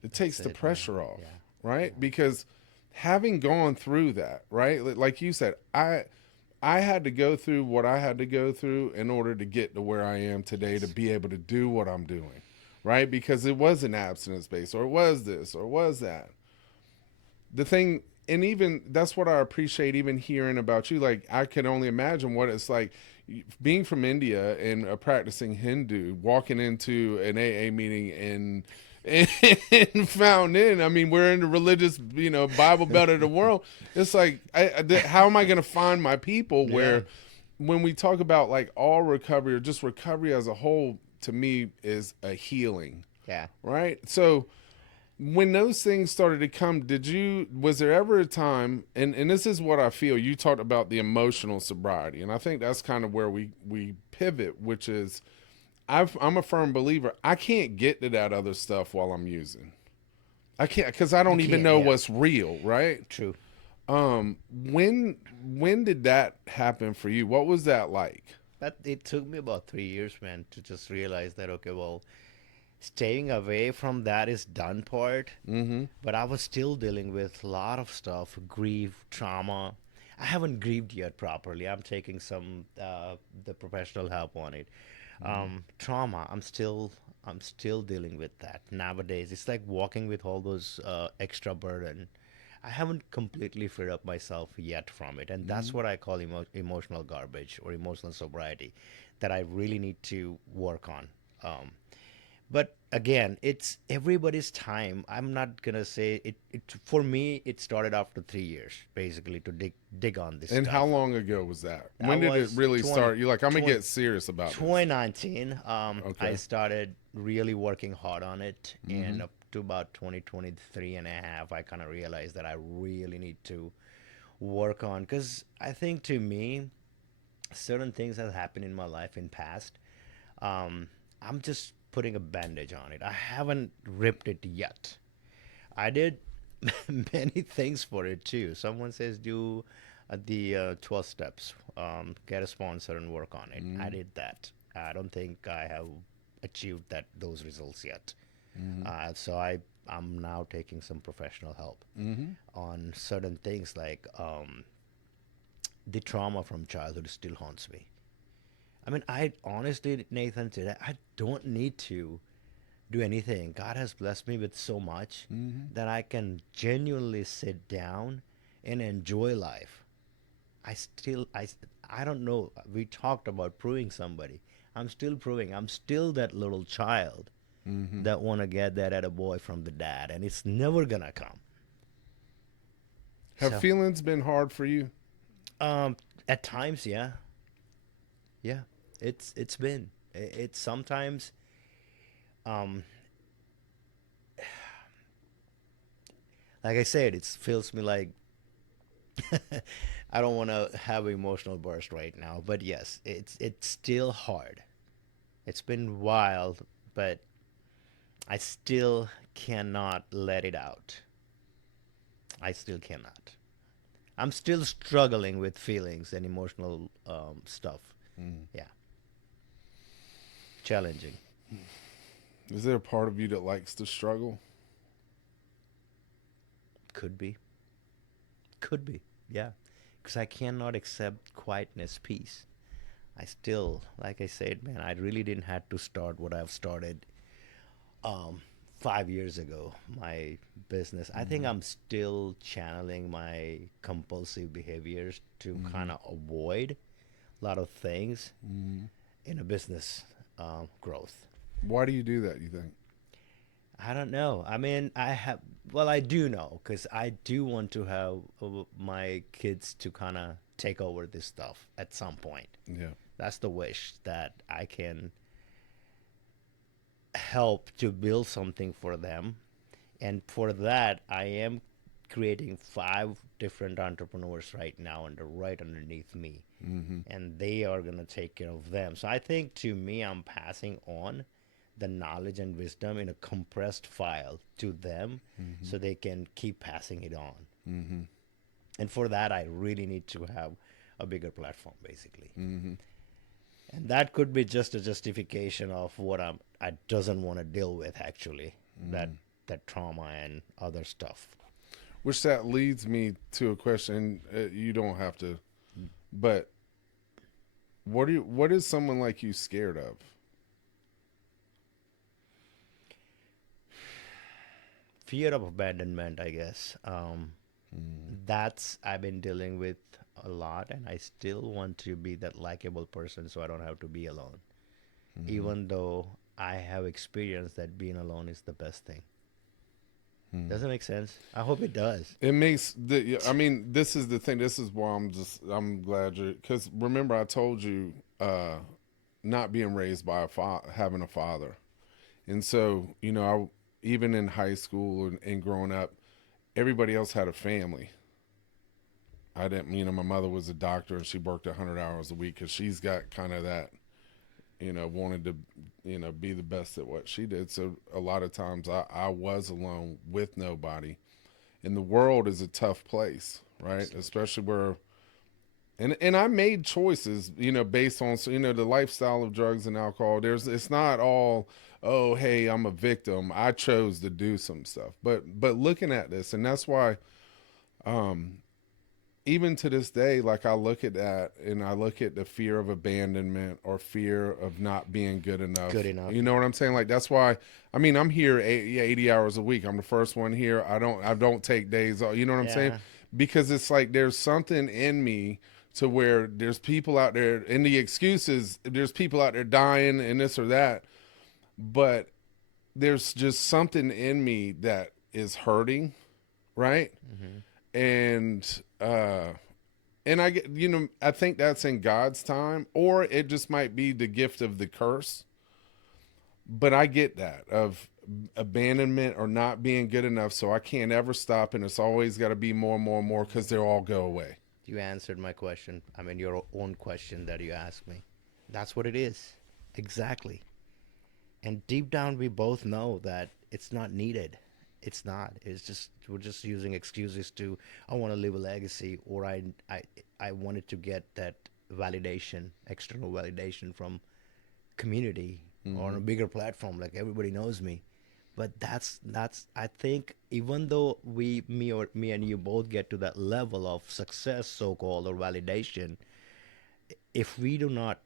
it takes That's the it, man. pressure off, Yeah. right? Yeah. Because having gone through that, right? Like you said, I had to go through what I had to go through in order to get to where I am today to Yes. be able to do what I'm doing, right? Because it was an abstinence base, or it was this, or it was that. The thing, and even that's what I appreciate even hearing about you. Like, I can only imagine what it's like being from India and a practicing Hindu, walking into an AA meeting in Fountain Inn. I mean, we're in the religious, Bible Belt of the world. It's like, how am I going to find my people? Yeah. Where when we talk about like all recovery or just recovery as a whole, to me is a healing, Yeah. right? So when those things started to come, was there ever a time, and this is what I feel, you talked about the emotional sobriety, and I think that's kind of where we pivot, which is I'm a firm believer I can't get to that other stuff while I'm using. I can't, because I You don't even can't. know Yeah. what's real, right? True. When did that happen for you? What was that like? But it took me about 3 years, man, to just realize that, okay, well, staying away from that is done part, Mm-hmm. but I was still dealing with a lot of stuff, grief, trauma. I haven't grieved yet properly. I'm taking some the professional help on it. Mm-hmm. Trauma. I'm still dealing with that nowadays. It's like walking with all those extra burden. I haven't completely freed up myself yet from it, and that's Mm-hmm. what I call emotional garbage or emotional sobriety that I really need to work on. But again, it's everybody's time. I'm not gonna say it. For me, it started after 3 years, basically, to dig on this And how stuff. long ago was that? That When did it was really 20, start? You like, I'm gonna 20 get serious about this. 2019. I Okay. started really working hard on it, Mm-hmm. and up to about 2023 and a half, I kind of realized that I really need to work on, because I think, to me, certain things that happened in my life in past, um, I'm just putting a bandage on it. I haven't ripped it yet. I did many things for it too. Someone says do the 12 steps, get a sponsor and work on it. I Mm-hmm. did that. I don't think I have achieved those results yet. Mm-hmm. So I'm now taking some professional help Mm-hmm. on certain things, like the trauma from childhood still haunts me. I mean, I honestly, Nathan, today I don't need to do anything. God has blessed me with so much Mm-hmm. that I can genuinely sit down and enjoy life. I don't know. We talked about proving somebody. I'm still proving. I'm still that little child Mm-hmm. that want to get that at a boy from the dad, and it's never gonna come. Have So, feelings been hard for you? um, at times, yeah, yeah, it's been. It's sometimes, um, like I said, it feels me like I don't want to have an emotional burst right now, but yes, it's still hard. It's been wild, but I still cannot let it out. I still cannot. I'm still struggling with feelings and emotional stuff. Mm. Yeah, challenging. Is there a part of you that likes to struggle? Could be. Could be. Yeah, because I cannot accept quietness, peace. I still, like I said, man, I really didn't have to start what I've started um, 5 years ago, my business. I think Mm-hmm. I'm still channeling my compulsive behaviors to Mm-hmm. kind of avoid a lot of things Mm-hmm. in a business growth. Why do you do that, you think? I don't know. I mean, well, I do know, because I do want to have my kids to kind of take over this stuff at some point. Yeah. That's the wish, that I can help to build something for them. And for that, I am creating 5 different entrepreneurs right now, right underneath me, Mm-hmm. and they are going to take care of them. So I think, to me, I'm passing on the knowledge and wisdom in a compressed file to them, Mm-hmm. so they can keep passing it on. Mm-hmm. And for that, I really need to have a bigger platform, basically. Mm-hmm. And that could be just a justification of what I doesn't want to deal with actually. That Mm. that trauma and other stuff. Which that leads me to a question. You don't have to, but what is someone like you scared of? Fear of abandonment, I guess. Mm. That's I've been dealing with a lot, and I still want to be that likable person, so I don't have to be alone. Mm-hmm. Even though I have experienced that being alone is the best thing. Mm. Does it make sense? I hope it does. It makes the. I mean, this is the thing. This is why I'm glad you, because remember I told you, not being raised by having a father, and so even in high school and growing up, everybody else had a family. I didn't. My mother was a doctor and she worked 100 hours a week because she's got kind of that. Wanted to, be the best at what she did. So a lot of times I was alone with nobody, and the world is a tough place, right? Absolutely. Especially where and I made choices, based on the lifestyle of drugs and alcohol. It's not all, oh hey, I'm a victim. I chose to do some stuff. But looking at this, and that's why um even to this day, like I look at that and I look at the fear of abandonment or fear of not being good Good enough. enough. You know what I'm saying? Like that's why I'm here 80 hours a week. I'm the first one here. I don't take days off. You know what I'm saying? Yeah. Because it's like there's something in me to where there's people out there, and the excuses, there's people out there dying and this or that, but there's just something in me that is hurting, right? Hmm. And and I get, I think that's in God's time, or it just might be the gift of the curse. But I get that of abandonment or not being good enough, so I can't ever stop, and it's always got to be more and more and more because they'll all go away. You answered my question. I mean, your own question that you asked me. That's what it is. Exactly. And deep down, we both know that it's not needed. It's not. It's just we're just using excuses to I want to leave a legacy, or I wanted to get that validation, external validation from community or on Mm-hmm. a bigger platform, like everybody knows me. But that's I think even though me and you both get to that level of success, so called, or validation, if we do not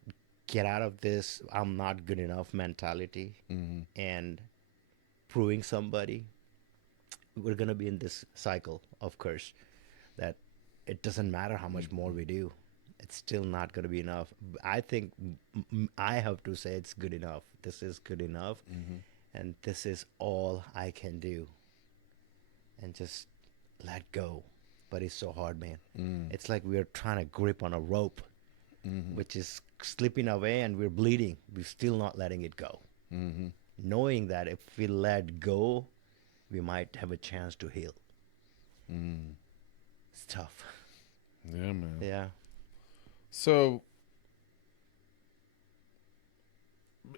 get out of this I'm not good enough mentality Mm-hmm. and proving somebody, we're gonna be in this cycle of curse that it doesn't matter how much more we do, it's still not gonna be enough. I think I have to say it's good enough. This is good enough, Mm-hmm. and this is all I can do, and just let go. But it's so hard, man. Mm-hmm. It's like we're trying to grip on a rope, Mm-hmm. which is slipping away, and we're bleeding. We're still not letting it go, Mm-hmm. knowing that if we let go, we might have a chance to heal. Mm. It's tough. Yeah, man. Yeah. So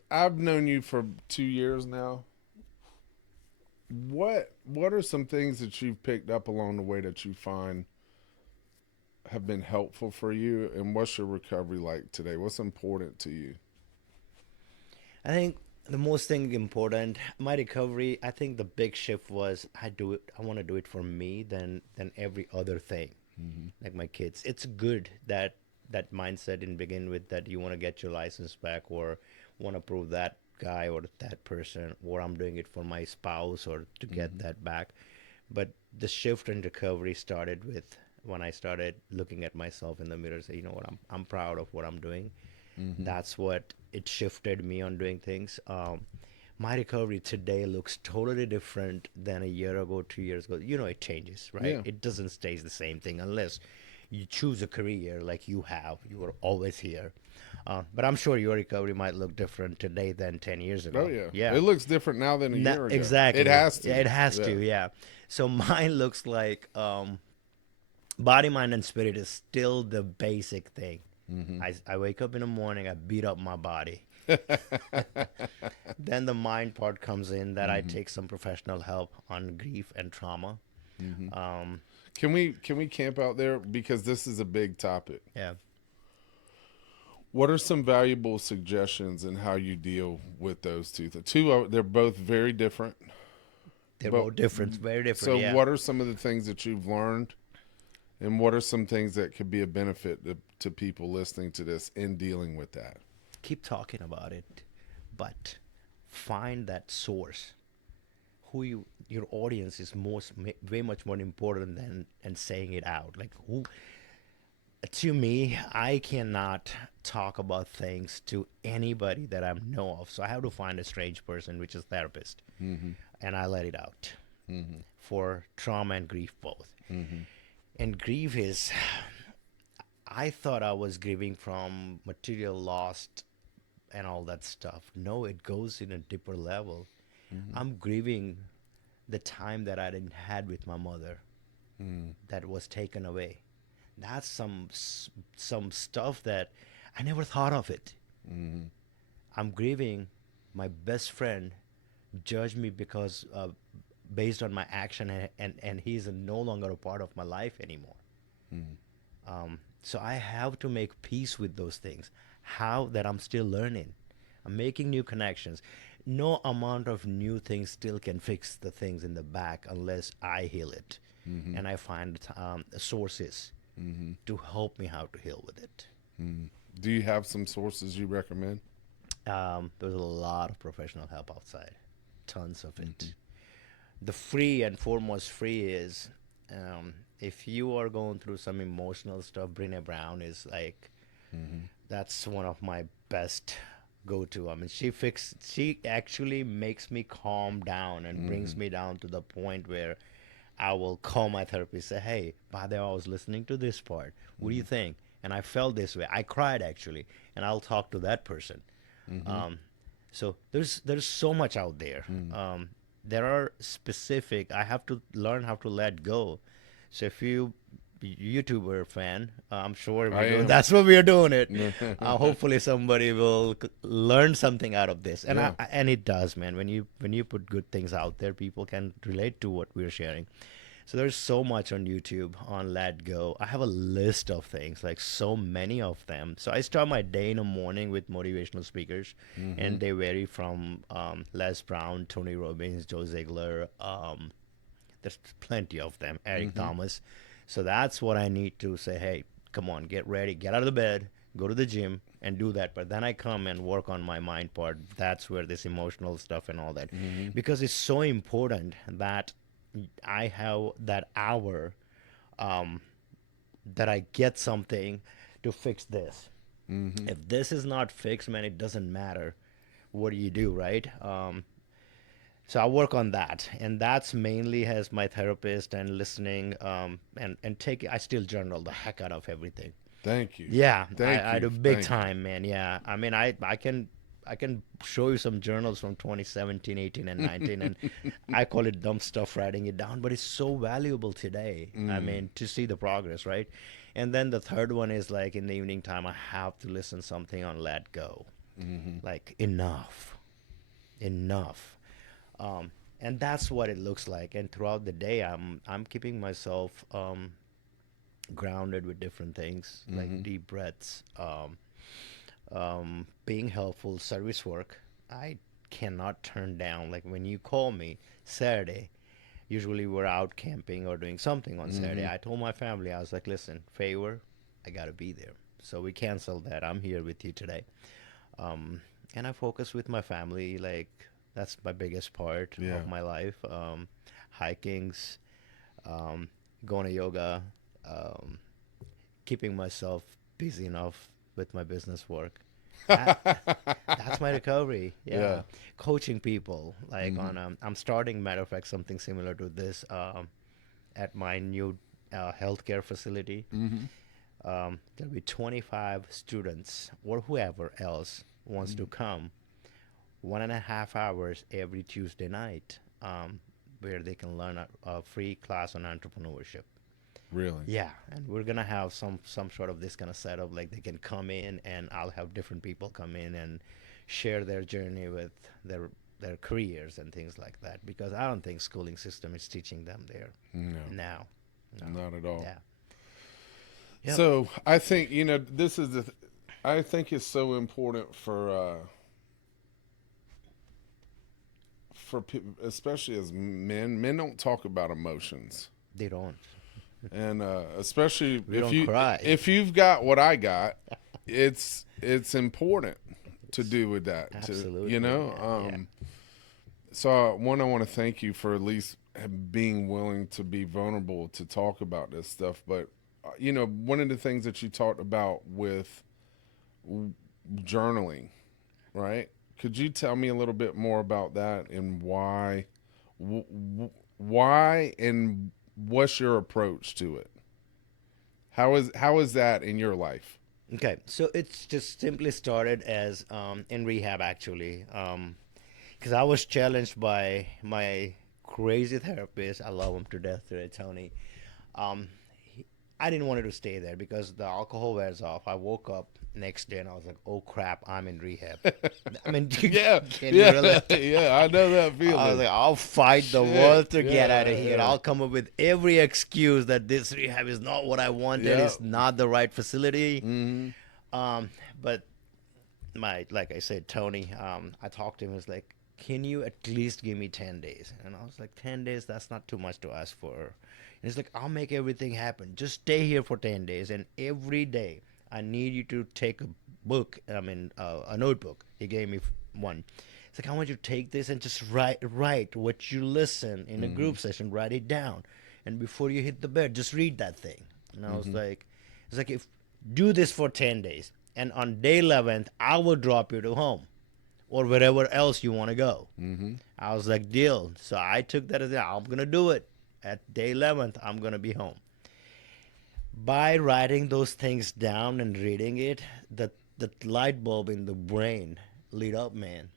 I've known you for 2 years now. What are some things that you've picked up along the way that you find have been helpful for you, and what's your recovery like today? What's important to you? I think the most thing important, my recovery, I think the big shift was I want to do it for me than every other thing. Mm-hmm. Like my kids. It's good that that mindset didn't begin with that you want to get your license back or want to prove that guy or that person or I'm doing it for my spouse or to get Mm-hmm. that back. But the shift in recovery started with when I started looking at myself in the mirror and say, you know what, I'm proud of what I'm doing. Mm-hmm. That's what it shifted me on doing things. My recovery today looks totally different than a year ago, 2 years ago. You know, it changes, right? Yeah. It doesn't stay the same thing unless you choose a career like you have. You are always here. But I'm sure your recovery might look different today than 10 years Oh ago. yeah. Yeah. It looks different now than a year ago. It Exactly. has Yeah, to. it has Yeah. to. Yeah. So mine looks like body, mind, and spirit is still the basic thing. Mm-hmm. I wake up in the morning, I beat up my body. Then the mind part comes in that I Mm-hmm. take some professional help on grief and trauma. Mm-hmm. Um, Can we camp out there because this is a big topic. yeah. What are some valuable suggestions in how you deal with those two? The two, they're both very different. They're But both different, very different. so, Yeah. what are some of the things that you've learned, and what are some things that could be a benefit to people listening to this in dealing with that? Keep talking about it, but find that source. Who your audience is way much more important than and saying it out. Like who to me, I cannot talk about things to anybody that I know of. So I have to find a strange person, which is therapist, Mm-hmm. and I let it out Mm-hmm. for trauma and grief both. Mm-hmm. And grief is, I thought I was grieving from material lost and all that stuff. No, it goes in a deeper level. Mm-hmm. I'm grieving the time that I didn't had with my mother Mm-hmm. that was taken away. That's some stuff that I never thought of it. Mm-hmm. I'm grieving my best friend judged me because based on my action, and he's no longer a part of my life anymore. Mm-hmm. So I have to make peace with those things. How that I'm still learning. I'm making new connections. No amount of new things still can fix the things in the back unless I heal it. Mm-hmm. And I find sources Mm-hmm. to help me how to heal with it. Mm-hmm. Do you have some sources you recommend? There's a lot of professional help outside, tons of Mm-hmm. it. The free and foremost free is if you are going through some emotional stuff, Brene Brown is like Mm-hmm. that's one of my best go to. I mean, she actually makes me calm down and Mm-hmm. brings me down to the point where I will call my therapist, say, "Hey, by the way, I was listening to this part. What do you think?" And I felt this way. I cried actually, and I'll talk to that person. Mm-hmm. Um, so there's so much out there. Mm-hmm. There are specific. I have to learn how to let go. So if you YouTuber fan, I'm sure I we're doing. am. That's what we are doing it. Hopefully somebody will learn something out of this, and Yeah. and it does, man. When you put good things out there, people can relate to what we're sharing. So there's so much on YouTube on Let Go. I have a list of things, like so many of them. So I start my day in the morning with motivational speakers, Mm-hmm. and they vary from Les Brown, Tony Robbins, Joe Ziegler. There's plenty of them. Eric Mm-hmm. Thomas. So that's what I need to say. Hey, come on, get ready, get out of the bed, go to the gym, and do that. But then I come and work on my mind part. That's where this emotional stuff and all that, Mm-hmm. because it's so important that I have that hour um, that I get something to fix this. Mm-hmm. If this is not fixed, man, it doesn't matter what do you do, right? So I work on that, and that's mainly as my therapist and listening, and take. I still journal the heck out of everything. Thank you. Yeah, Thank I you. do big Thank you. time, man. Yeah, I mean, I can show you some journals from 2017, 18, and 19, and I call it dumb stuff writing it down, but it's so valuable today. I Mm. mean, to see the progress, right? And then the third one is like in the evening time, I have to listen something on Let Go, Mm-hmm. like enough, enough. Um, and that's what it looks like. And throughout the day, I'm keeping myself grounded with different things Mm-hmm. like deep breaths, being helpful, service work. I cannot turn down. Like when you call me Saturday, usually we're out camping or doing something on Saturday. Mm-hmm. I told my family, I was like, listen, favor, I gotta be there. So we canceled that. I'm here with you today. Um, and I focus with my family. Like that's my biggest part Yeah. of my life. Hikings, um, going to yoga, um, keeping myself busy enough with my business work. That that's my recovery. Yeah. Yeah, coaching people like Mm-hmm. on I'm starting, matter of fact, something similar to this at my new healthcare facility. Mm-hmm. There'll be 25 students or whoever else wants to come 1.5 hours every Tuesday night, where they can learn a free class on entrepreneurship. Really. Yeah, and we're gonna have some sort of this kind of setup. Like they can come in, and I'll have different people come in and share their journey with their careers and things like that. Because I don't think schooling system is teaching them there No, now. No. not at all. Yeah. Yep. So I think this is I think it's so important for people, especially as men. Men don't talk about emotions, They don't. and especially We don't cry. if you've got what I got, it's important to do with that. To you Absolutely, know, man. Yeah. so one, I want to thank you for at least being willing to be vulnerable to talk about this stuff. But one of the things that you talked about with journaling, right? Could you tell me a little bit more about that and why, and what's your approach to it? How is that in your life? Okay, so it's just simply started as in rehab actually, because I was challenged by my crazy therapist. I love him to death today, Tony. Um, I didn't want to stay there because the alcohol wears off. I woke up next day and I was like, "Oh crap, I'm in rehab." I mean, Yeah, can you yeah, relate? yeah. I know that I was feeling. like, I'll fight the Shit. world to get out of Yeah, here. yeah, I'll come up with every excuse that this rehab is not what I wanted. yeah. It's not the right facility. Mm-hmm. Um, but like I said, Tony, I talked to him. He was like, "Can you at least give me 10 days?" And I was like, "10 days? That's not too much to ask for." And he's like, "I'll make everything happen. Just stay here for 10 days, and every day I need you to take a book. I mean, a notebook." He gave me one. It's like, "I want you to take this and just write what you listen in a Mm-hmm. group session. Write it down, and before you hit the bed, just read that thing." And I was Mm-hmm. like, "It's like if do this for 10 days, and on day 11th, I will drop you to home or wherever else you want to go." Mm-hmm. I was like, "Deal." So I took that as, I'm gonna do it. At day 11th, I'm gonna be home. By writing those things down and reading it, the light bulb in the brain lit up, man.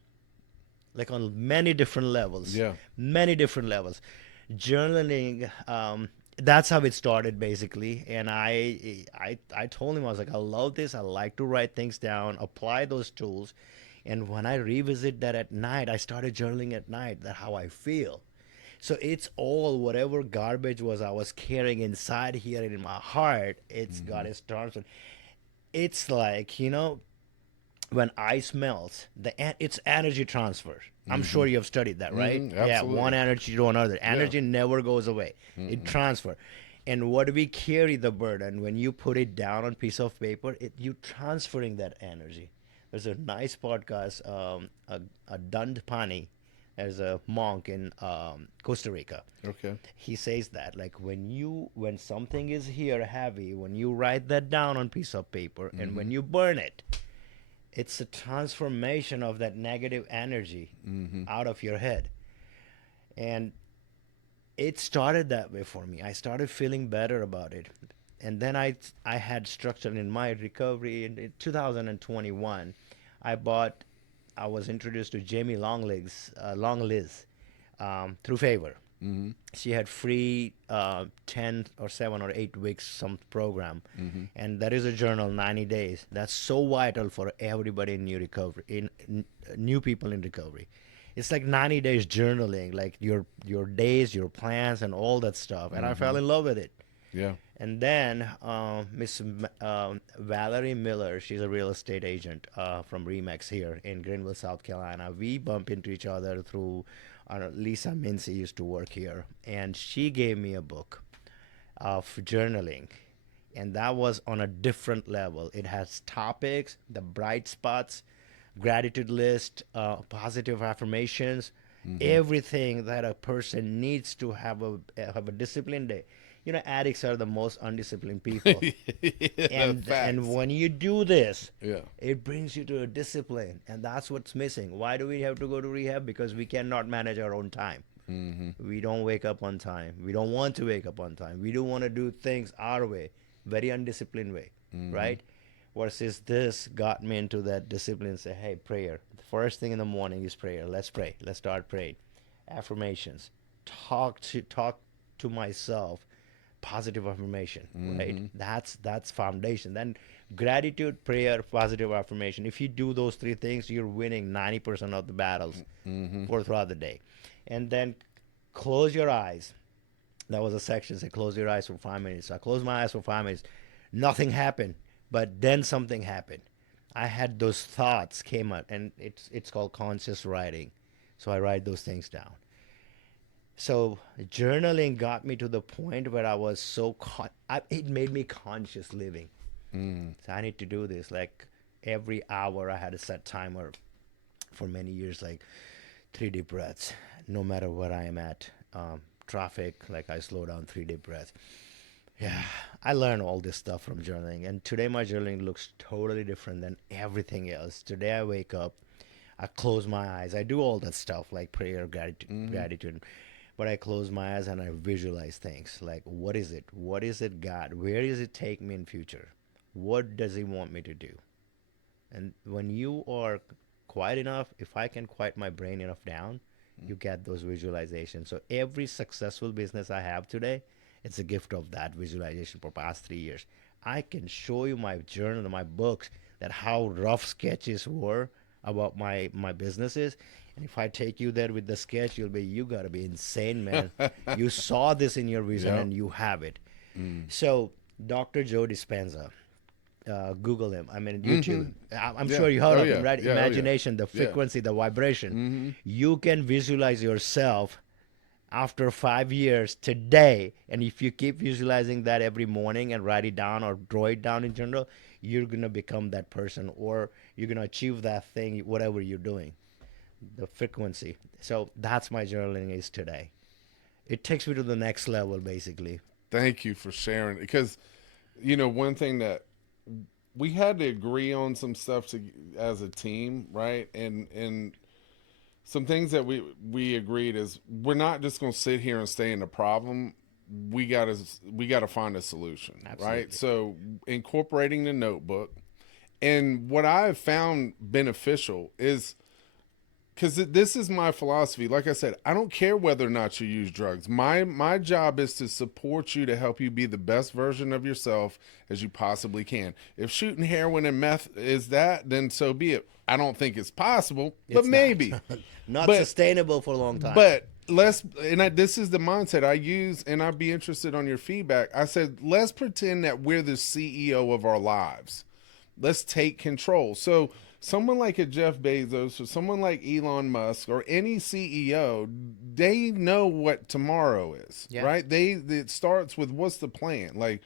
Like on many different levels, Yeah. many different levels. Journaling, that's how it started basically. And I told him, I was like, "I love this. I like to write things down, apply those tools. And when I revisit that at night, I started journaling at night. That how I feel. So it's all whatever garbage was I was carrying inside here in my heart. It's Mm-hmm. got its transfer. It's like, when ice melts, it's energy transfer. I'm Mm-hmm. sure you have studied that, right? Mm-hmm. Yeah, one Absolutely. energy to another. Yeah. Energy never goes away. It Mm-mm. transfer. And what we carry the burden when you put it down on piece of paper, you transferring that energy. There's a nice podcast, a Dandapani, as a monk in Costa Rica. Okay. He says that like when something is here heavy, when you write that down on piece of paper and Mm-hmm. when you burn it, it's a transformation of that negative energy Mm-hmm. out of your head. And it started that way for me. I started feeling better about it. And then I had structure in my recovery in 2021. I bought I was introduced to Jamie Longliz through favor. Mm-hmm. She had free 10 or 7 or 8 weeks some program, Mm-hmm. and that is a journal 90 days. That's so vital for everybody in new recovery, in new people in recovery. It's like 90 days journaling, like your days, your plans, and all that stuff. And I Mm-hmm. fell in love with it. Yeah. And then Miss Valerie Miller, she's a real estate agent from Remax here in Greenville, South Carolina. We bump into each other through Lisa Mincy used to work here, and she gave me a book of journaling, and that was on a different level. It has topics, the bright spots, gratitude list, positive affirmations, Mm-hmm. everything that a person needs to have a disciplined day. Addicts are the most undisciplined people, Yeah, and facts. when you do this, Yeah. it brings you to a discipline, and that's what's missing. Why do we have to go to rehab? Because we cannot manage our own time. Mm-hmm. We don't wake up on time. We don't want to wake up on time. We don't want to do things our way, very undisciplined way, Mm-hmm. right? Versus this got me into that discipline. Say, hey, prayer. The first thing in the morning is prayer. Let's pray. Let's start praying. Affirmations. Talk to myself. Positive affirmation, right? Mm-hmm. That's foundation. Then gratitude, prayer, positive affirmation. If you do those three things, you're winning 90% of the battles Mm-hmm. for throughout the day. And then close your eyes. That was a section said close your eyes for 5 minutes. So I closed my eyes for 5 minutes. Nothing happened, but then something happened. I had those thoughts came out, and it's called conscious writing. So I write those things down. So journaling got me to the point where I was it made me conscious living. Mm. So I need to do this. Like every hour, I had a set timer for many years, like 3 deep breaths, no matter where I am at. Traffic, like I slow down, 3 deep breaths. Yeah, Mm. I learned all this stuff from journaling, and today my journaling looks totally different than everything else. Today I wake up, I close my eyes, I do all that stuff like prayer, Mm-hmm. gratitude, but I close my eyes and I visualize things like what is it? What is it, God? Where does it take me in future? What does He want me to do? And when you are quiet enough, if I can quiet my brain enough down, you get those visualizations. So every successful business I have today, it's a gift of that visualization for past 3 years. I can show you my journal, my books, that how rough sketches were about my businesses. And if I take you there with the sketch, you'll be, you gotta be insane, man. You saw this in your vision Yep. and you have it. Mm. So Dr. Joe Dispenza, Google him. I mean, Mm-hmm. YouTube. I'm Yeah. sure you heard Oh of him, yeah. right? Yeah. Oh yeah. Imagination, the Yeah. frequency, the vibration. Mm-hmm. You can visualize yourself after 5 years today. And if you keep visualizing that every morning and write it down or draw it down in general, you're going to become that person, or you're going to achieve that thing, whatever you're doing, the frequency. So that's my journaling is today. It takes me to the next level, basically. Thank you for sharing because one thing that we had to agree on some stuff as a team, right? And some things that we agreed is we're not just going to sit here and stay in the problem. We got to find a solution, right? Absolutely. So incorporating the notebook, and what I've found beneficial is because this is my philosophy. Like I said, I don't care whether or not you use drugs. My job is to support you to help you be the best version of yourself as you possibly can. If shooting heroin and meth is that, then so be it. I don't think it's possible, but It's not. maybe. Not But sustainable for a long time. but this is the mindset I use, and I'd be interested on your feedback. I said, let's pretend that we're the CEO of our lives. Let's take control. So someone like a Jeff Bezos or someone like Elon Musk or any CEO, they know what tomorrow is, Yeah. right? It starts with what's the plan? Like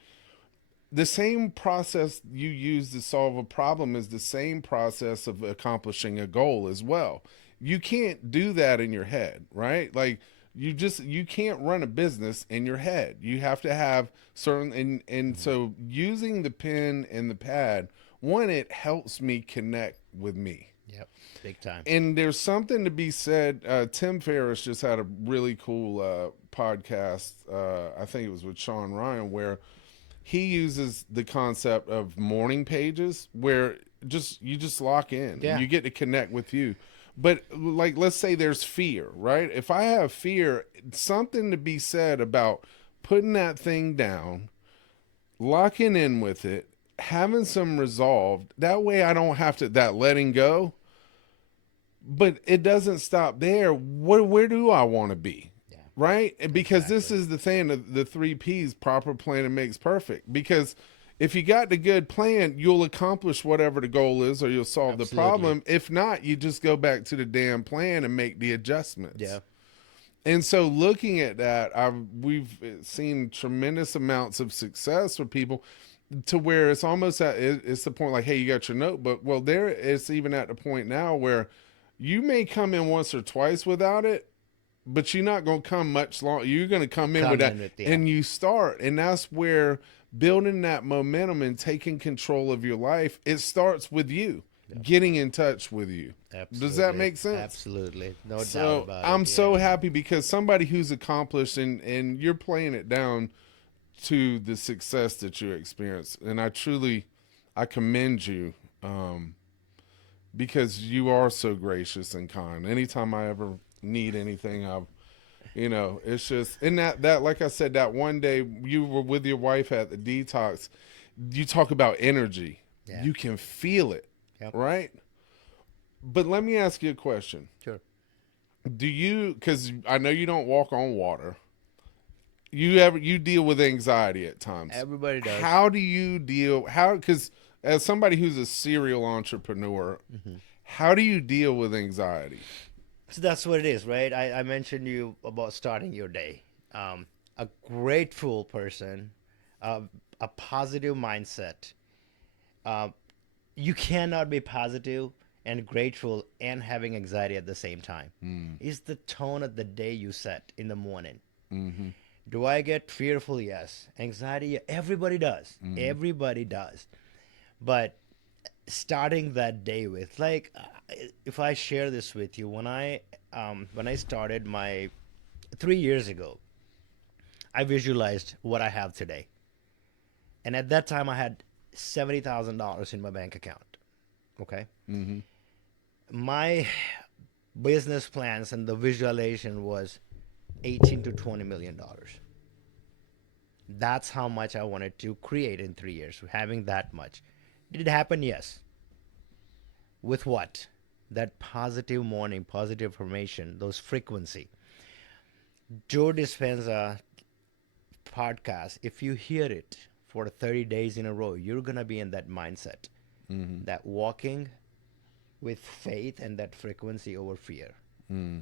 the same process you use to solve a problem is the same process of accomplishing a goal as well. You can't do that in your head, right? Like you can't run a business in your head. You have to have certain and so using the pen and the pad, one, it helps me connect with me. Yep. Big time. And there's something to be said. Tim Ferriss just had a really cool podcast. I think it was with Sean Ryan, where he uses the concept of morning pages where you just lock in and Yeah. you get to connect with you. But like let's say there's fear, right? If I have fear, something to be said about putting that thing down, locking in with it, having some resolve. That way I don't have to that letting go. But it doesn't stop there. Where do I want to be? Yeah. Right? Because this Exactly. is the thing, the 3 P's, proper planning makes perfect. Because if you got the good plan, you'll accomplish whatever the goal is or you'll solve the Absolutely. problem. If not, you just go back to the damn plan and make the adjustments. Yeah. And so looking at that, we've seen tremendous amounts of success for people to where it's almost it's the point like, hey, you got your notebook. Well, there it's even at the point now where you may come in once or twice without it, but you're not going to come much longer. You're going to come in with Come that, in with, yeah. and you start, and that's where building that momentum and taking control of your life. It starts with you Yep. getting in touch with you. Does that Absolutely. make sense? Absolutely. No doubt So about it. I'm Yeah. so happy because somebody who's accomplished and you're playing it down to the success that you experience, and I commend you. Because you are so gracious and kind. Anytime I ever need anything, it's just and that like I said, that one day you were with your wife at the detox, you talk about energy. Yeah. You can feel it, Yep. right? But let me ask you a question. Sure. Do you because I know you don't walk on water. You deal with anxiety at times. Everybody does. How do you deal how because as somebody who's a serial entrepreneur, Hmm. how do you deal with anxiety? So that's what it is, right? I mentioned you about starting your day. A grateful person, uh, a positive mindset. Uh, you cannot be positive and grateful and having anxiety at the same time. Mm. Is the tone of the day you set in the morning. Mm-hmm. Do I get fearful? Yes. Anxiety? Everybody does. Mm-hmm. Everybody does. But starting that day with, like, if I share this with you, when I started my 3 years ago, I visualized what I have today, and at that time I had $70,000 in my bank account. Okay, Mm-hmm. my business plans and the visualization was 18 to 20 million dollars. That's how much I wanted to create in 3 years, having that much. Did it happen? Yes. With what? That positive morning, positive information, those frequency. Joe Dispenza podcast, if you hear it for 30 days in a row, you're going to be in that mindset, Mm-hmm. that walking with faith and that frequency over fear. Mm.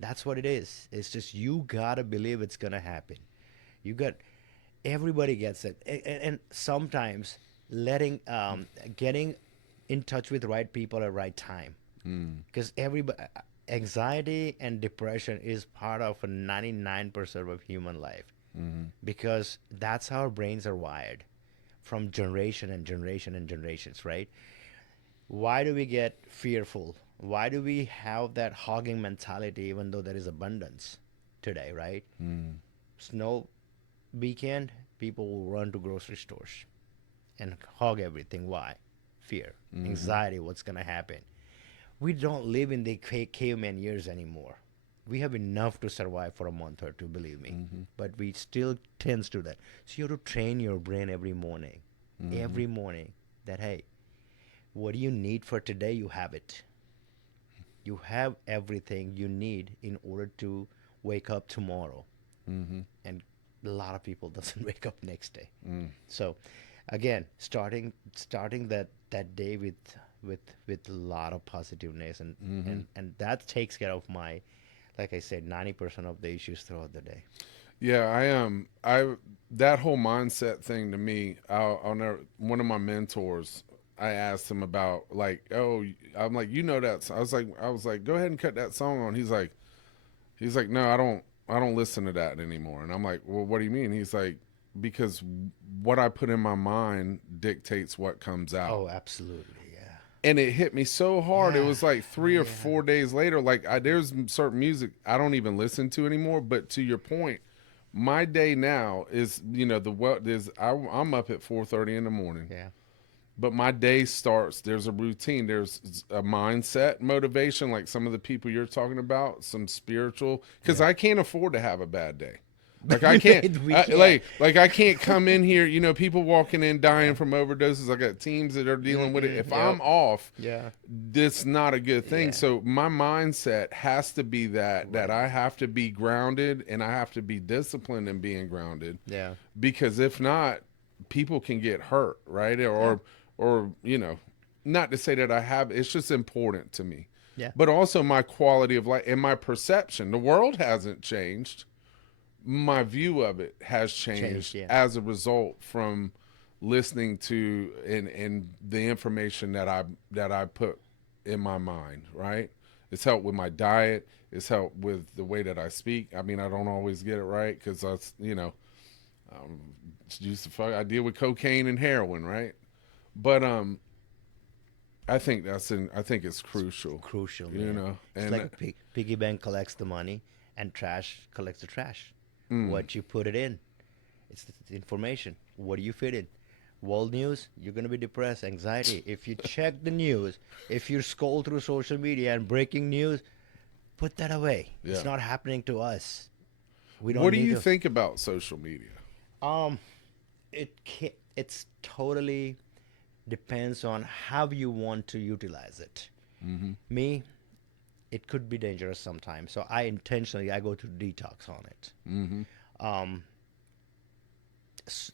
That's what it is. It's just you got to believe it's going to happen. You got, everybody gets it. And sometimes getting in touch with the right people at the right time. Mm. Because everybody, anxiety and depression is part of a 99% of human life, Mm-hmm. because that's how our brains are wired from generation and generation and generations, right? Why do we get fearful? Why do we have that hogging mentality even though there is abundance today, right? Mm. Snow weekend, people will run to grocery stores and hog everything. Why? Fear, Mm-hmm. anxiety, what's going to happen. We don't live in the caveman years anymore. We have enough to survive for a month or two, believe me. Mm-hmm. But we still tends to that. So you have to train your brain Mm-hmm. every morning, that hey, what do you need for today? You have it. You have everything you need in order to wake up tomorrow. Mm-hmm. And a lot of people doesn't wake up next day. Mm. So again, starting that day with with a lot of positiveness, Mm-hmm. and that takes care of my, like I said, 90% of the issues throughout the day. Yeah, I that whole mindset thing to me, I'll never. One of my mentors, I asked him about like, oh, I'm like, you know that. I was like, go ahead and cut that song on. He's like, no, I don't listen to that anymore. And I'm like, well, what do you mean? He's like, because what I put in my mind dictates what comes out. Oh, absolutely, yeah, And it hit me so hard. It yeah, was like oh three or yeah, 4 days later. Like there's certain music I don't even listen to anymore. But to your point, my day now is the what is I'm up at 4:30 in the morning. yeah, But my day starts. There's a routine. There's a mindset, motivation, like some of the people you're talking about, some spiritual. Because yeah. I can't afford to have a bad day. Like I can't, We can't. like I can't come in here. People walking in dying Yeah. from overdoses. I got teams that are dealing with it. Mm-mm, If yep. I'm off, Yeah. that's not a good thing. Yeah. So my mindset has to be that Right. I have to be grounded and I have to be disciplined in being grounded, Yeah. because if not, people can get hurt, right? Yeah. Or not to say that I have. It's just important to me, Yeah. but also my quality of life and my perception. The world hasn't changed. My view of it has Changed. changed Yeah. as a result from listening to and the information that I put in my mind, right? It's helped with my diet. It's helped with the way that I speak. I mean, I don't always get it right because um, I deal with cocaine and heroin, right? But I think it's It's crucial, crucial, man. It's and like a piggy bank collects the money and trash collects the trash. mm, What you put it in, it's the information. What do you fit in? World news, you're going to be depressed, anxiety. If you check the news, if you scroll through social media and breaking news, put that away. It's yeah. not happening to us. We What don't do need you to. think about social media? Um, it's totally depends on how you want to utilize it. Mm-hmm. Me, it could be dangerous sometimes, so I go to detox on it. Mm-hmm. Um,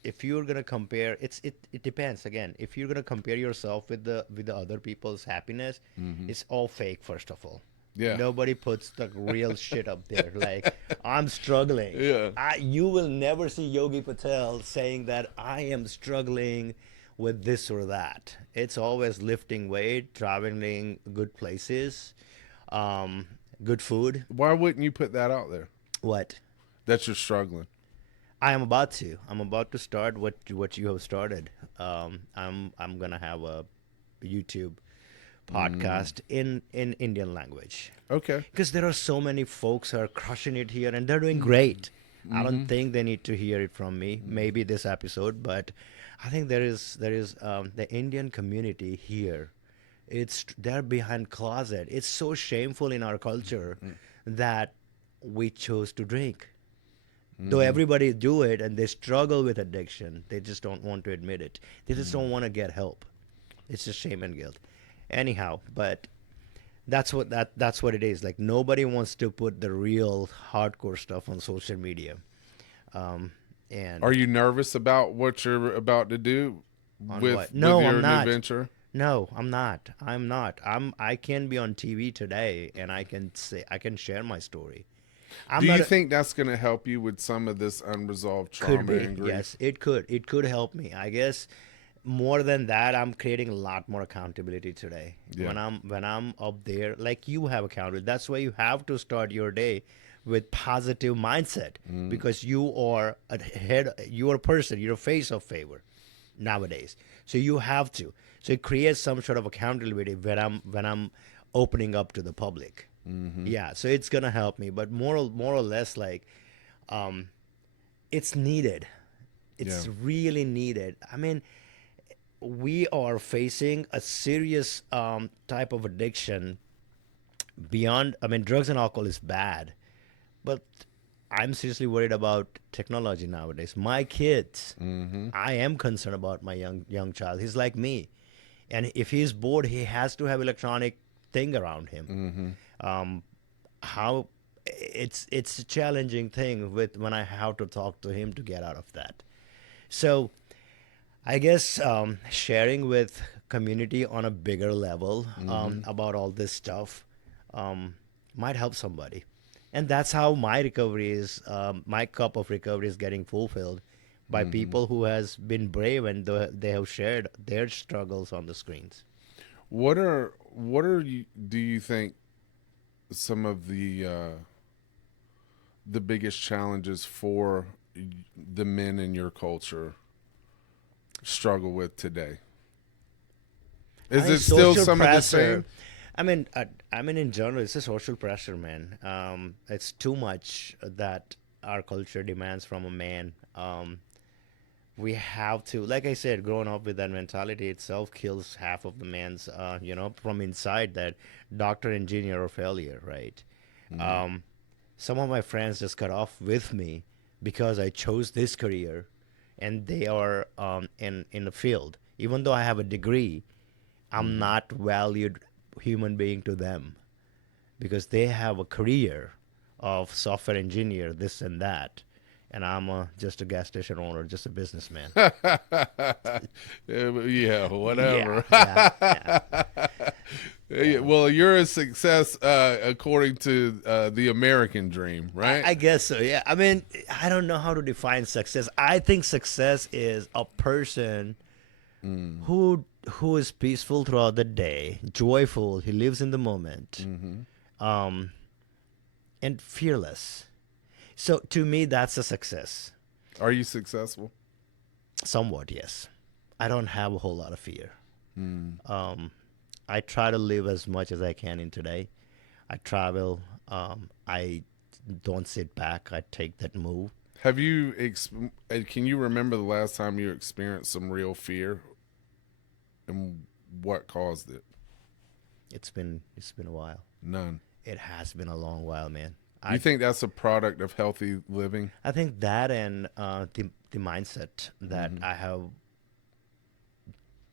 if you're gonna compare, it depends. Again, if you're gonna compare yourself with the other people's happiness, it's all fake. First of all, Yeah. nobody puts the real shit up there. Like, I'm struggling. Yeah. You will never see Yogi Patel saying that I am struggling with this or that. It's always lifting weight, traveling good places, um, good food. Why wouldn't you put that out there? What? That you're struggling. I am about to. I'm about to start what you have started. I'm gonna have a YouTube podcast in Indian language, Okay. because there are so many folks who are crushing it here and they're doing great. I don't think they need to hear it from me. Maybe this episode, but I think there is the Indian community here. They're behind closet. It's so shameful in our culture that we chose to drink. Though everybody do it and they struggle with addiction, they just don't want to admit it. They just don't want to get help. It's just shame and guilt. Anyhow, but that's what it is. Like, nobody wants to put the real hardcore stuff on social media. Um, and Are you nervous about what you're about to do on with what? with No, I'm your new not. venture? No, I'm not. I'm not. I can be on TV today and I can share my story. I'm Do not you a, think that's going to help you with some of this unresolved could trauma be. and grief? Yes, it could. It could help me. I guess more than that, I'm creating a lot more accountability today. Yeah. When I'm up there, like you have accountability. That's why you have to start your day with positive mindset, because you are a head, you are a person, you're a face of favor nowadays. So you have to. So it creates some sort of accountability when I'm opening up to the public. Yeah, so it's gonna help me, but more or less, like, um, it's needed. Yeah. It's really needed. I mean, we are facing a serious type of addiction beyond. I mean, drugs and alcohol is bad, but I'm seriously worried about technology nowadays. My kids, I am concerned about my young child. He's like me, and if he's bored, he has to have electronic thing around him. How it's a challenging thing with when I have to talk to him to get out of that. So I guess sharing with community on a bigger level about all this stuff um, might help somebody, and that's how my recovery is. My cup of recovery is getting fulfilled by people who has been brave and they have shared their struggles on the screens. What are you do you think some of the biggest challenges for the men in your culture struggle with today? I Is mean, it still social some of the pressure. same? I mean, in general, it's a social pressure, man. It's too much that our culture demands from a man. We have to, like I said, growing up with that mentality itself kills half of the man's, from inside, that doctor, engineer, or failure, right? Um, some of my friends just got off with me because I chose this career, and they are in the field. Even though I have a degree, I'm not valued human being to them, because they have a career of software engineer, this and that, and I'm just a gas station owner, just a businessman. Yeah, Yeah, whatever. yeah, yeah, Yeah, yeah. well, you're a success according to the American dream, right? I guess so. Yeah. I mean, I don't know how to define success. I think success is a person who is peaceful throughout the day, joyful. He lives in the moment, um, and fearless. So to me, that's a success. Are you successful? Somewhat, yes. I don't have a whole lot of fear. Um, I try to live as much as I can in today. I travel. I don't sit back. I take that move. Have you? Can you remember the last time you experienced some real fear, and what caused it? It's been a while. None. It has been a long while, man. You I think that's a product of healthy living? I think that, and the mindset that I have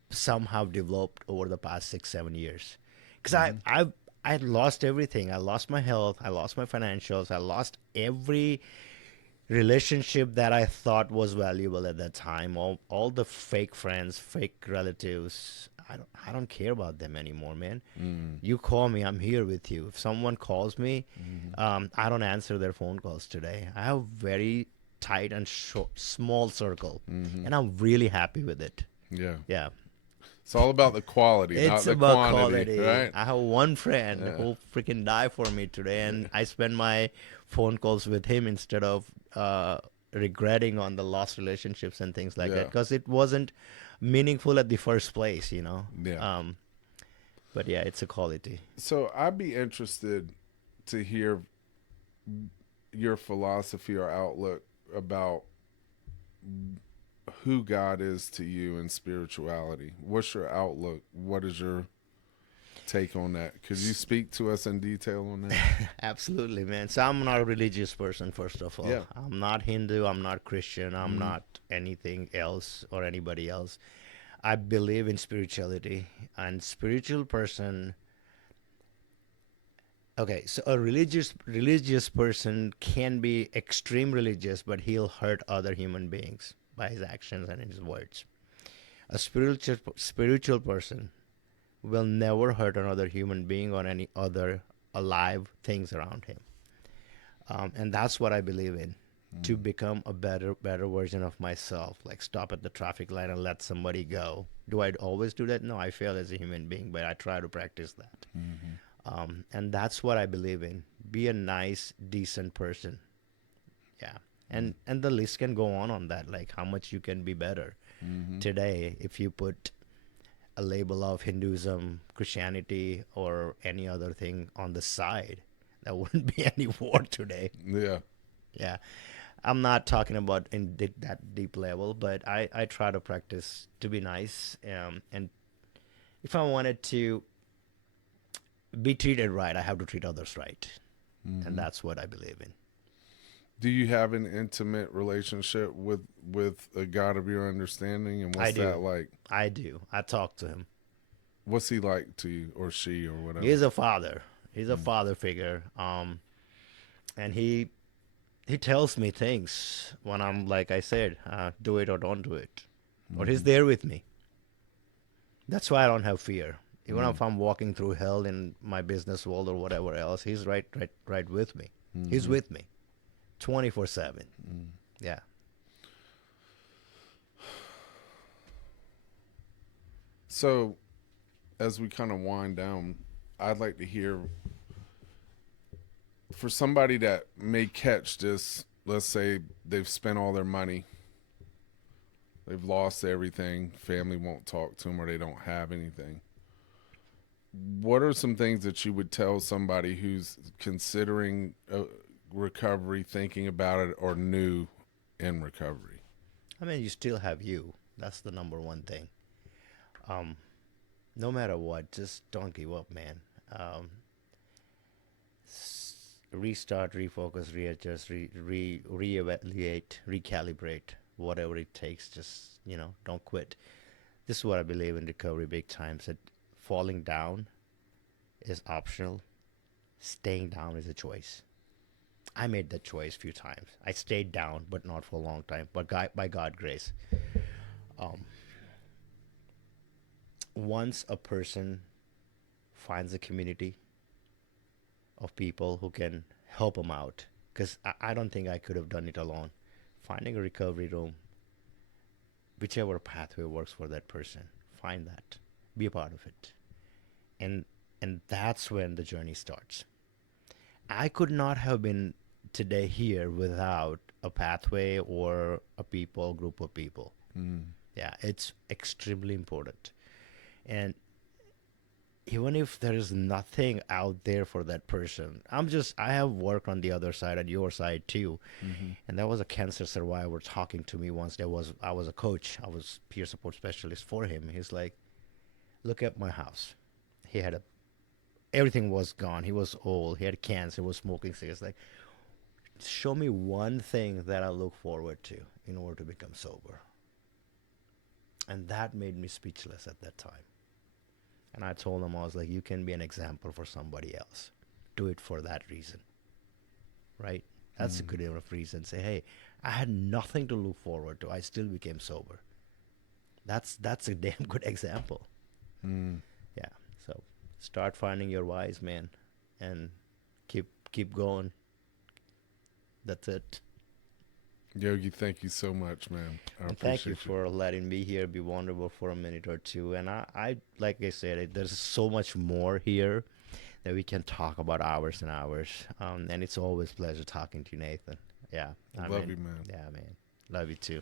somehow developed over the past 6 7 years, because I lost everything. I lost my health. I lost my financials. I lost relationship that I thought was valuable at that time, all the fake friends, fake relatives, I don't care about them anymore, man. Mm. You call me, I'm here with you. If someone calls me, Mm-hmm. I don't answer their phone calls today. I have very tight and small circle, Mm-hmm. and I'm really happy with it. Yeah. Yeah, It's all about the quality, not it's the about quantity, quality. right? I have one friend Yeah. who freaking died for me today, and I spend my phone calls with him instead of regretting on the lost relationships and things like that Yeah. because it wasn't meaningful at the first place, Yeah. But yeah, it's a quality. So I'd be interested to hear your philosophy or outlook about who God is to you in spirituality. What's your outlook? What is your take on that? Could you speak to us in detail on that? Absolutely, man. So I'm not a religious person, first of all. Yeah. I'm not Hindu, I'm not Christian, I'm Mm-hmm. not anything else or anybody else. I believe in spirituality, and spiritual person. Okay, so a religious person can be extreme religious, but he'll hurt other human beings by his actions and his words. A spiritual person will never hurt another human being or any other alive things around him. And that's what I believe in. To Mm-hmm. become a better version of myself, like stop at the traffic light and let somebody go. Do I always do that? No, I fail as a human being, but I try to practice that. Mm-hmm. And that's what I believe in. Be a nice, decent person. Yeah, and the list can go on that. Like how much you can be better Mm-hmm. today if you put a label of Hinduism, Christianity, or any other thing on the side. There wouldn't be any war today. Yeah. Yeah, I'm not talking about that deep level, but I try to practice to be nice. And if I wanted to be treated right, I have to treat others right, and Mm-hmm. that's what I believe in. Do you have an intimate relationship with a God of your understanding, and I what's that do, like? I do. I talk to him. What's he like to you, or she, or whatever? He's a father. He's a Mm. father figure. And he tells me things when I'm like I said, do it or don't do it, or he's Mm-hmm. there with me. That's why I don't have fear. Even Mm. if I'm walking through hell in my business world or whatever else, he's right with me. He's Mm-hmm. with me, 24/7. Mm. Yeah. So, as we kind of wind down, I'd like to hear for somebody that may catch this. Let's say they've spent all their money, they've lost everything, family won't talk to them, or they don't have anything. What are some things that you would tell somebody who's considering recovery, thinking about it, or new in recovery? I mean, you still have you. That's the number one thing. Um, no matter what, just don't give up, man. Um, Restart, refocus, readjust, reevaluate, recalibrate, whatever it takes. Just don't quit. This is what I believe in recovery big times. That falling down is optional. Staying down is a choice. I made that choice a few times. I stayed down, but not for a long time. But by God grace, um, once a person finds a community of people who can help them out, because I don't think I could have done it alone. Finding a recovery room, whichever pathway works for that person, find that, be a part of it, and and that's when the journey starts. I could not have been today here without a pathway or a people group of people. Mm. Yeah, it's extremely important. And even if there is nothing out there for that person, I have worked on the other side, at your side too. Mm-hmm. And there was a cancer survivor talking to me once. I was a coach, I was peer support specialist for him. He's like, look at my house. He had a everything was gone. He was old. He had cancer. He was smoking cigarettes. Like, show me one thing that I look forward to in order to become sober. And that made me speechless at that time. And I told him, I was like, you can be an example for somebody else. Do it for that reason, right? That's a good enough reason. Say, hey, I had nothing to look forward to. I still became sober. That's a damn good example. Mm. Yeah. So start finding your whys, man, and keep going. That's it. Yogi, thank you so much, man. I And thank you appreciate you. for letting me here be vulnerable for a minute or two. And I like I said, there's so much more here that we can talk about hours and hours. And it's always a pleasure talking to you, Nathan. Yeah, I Love mean, you, man. yeah, man. Love you too.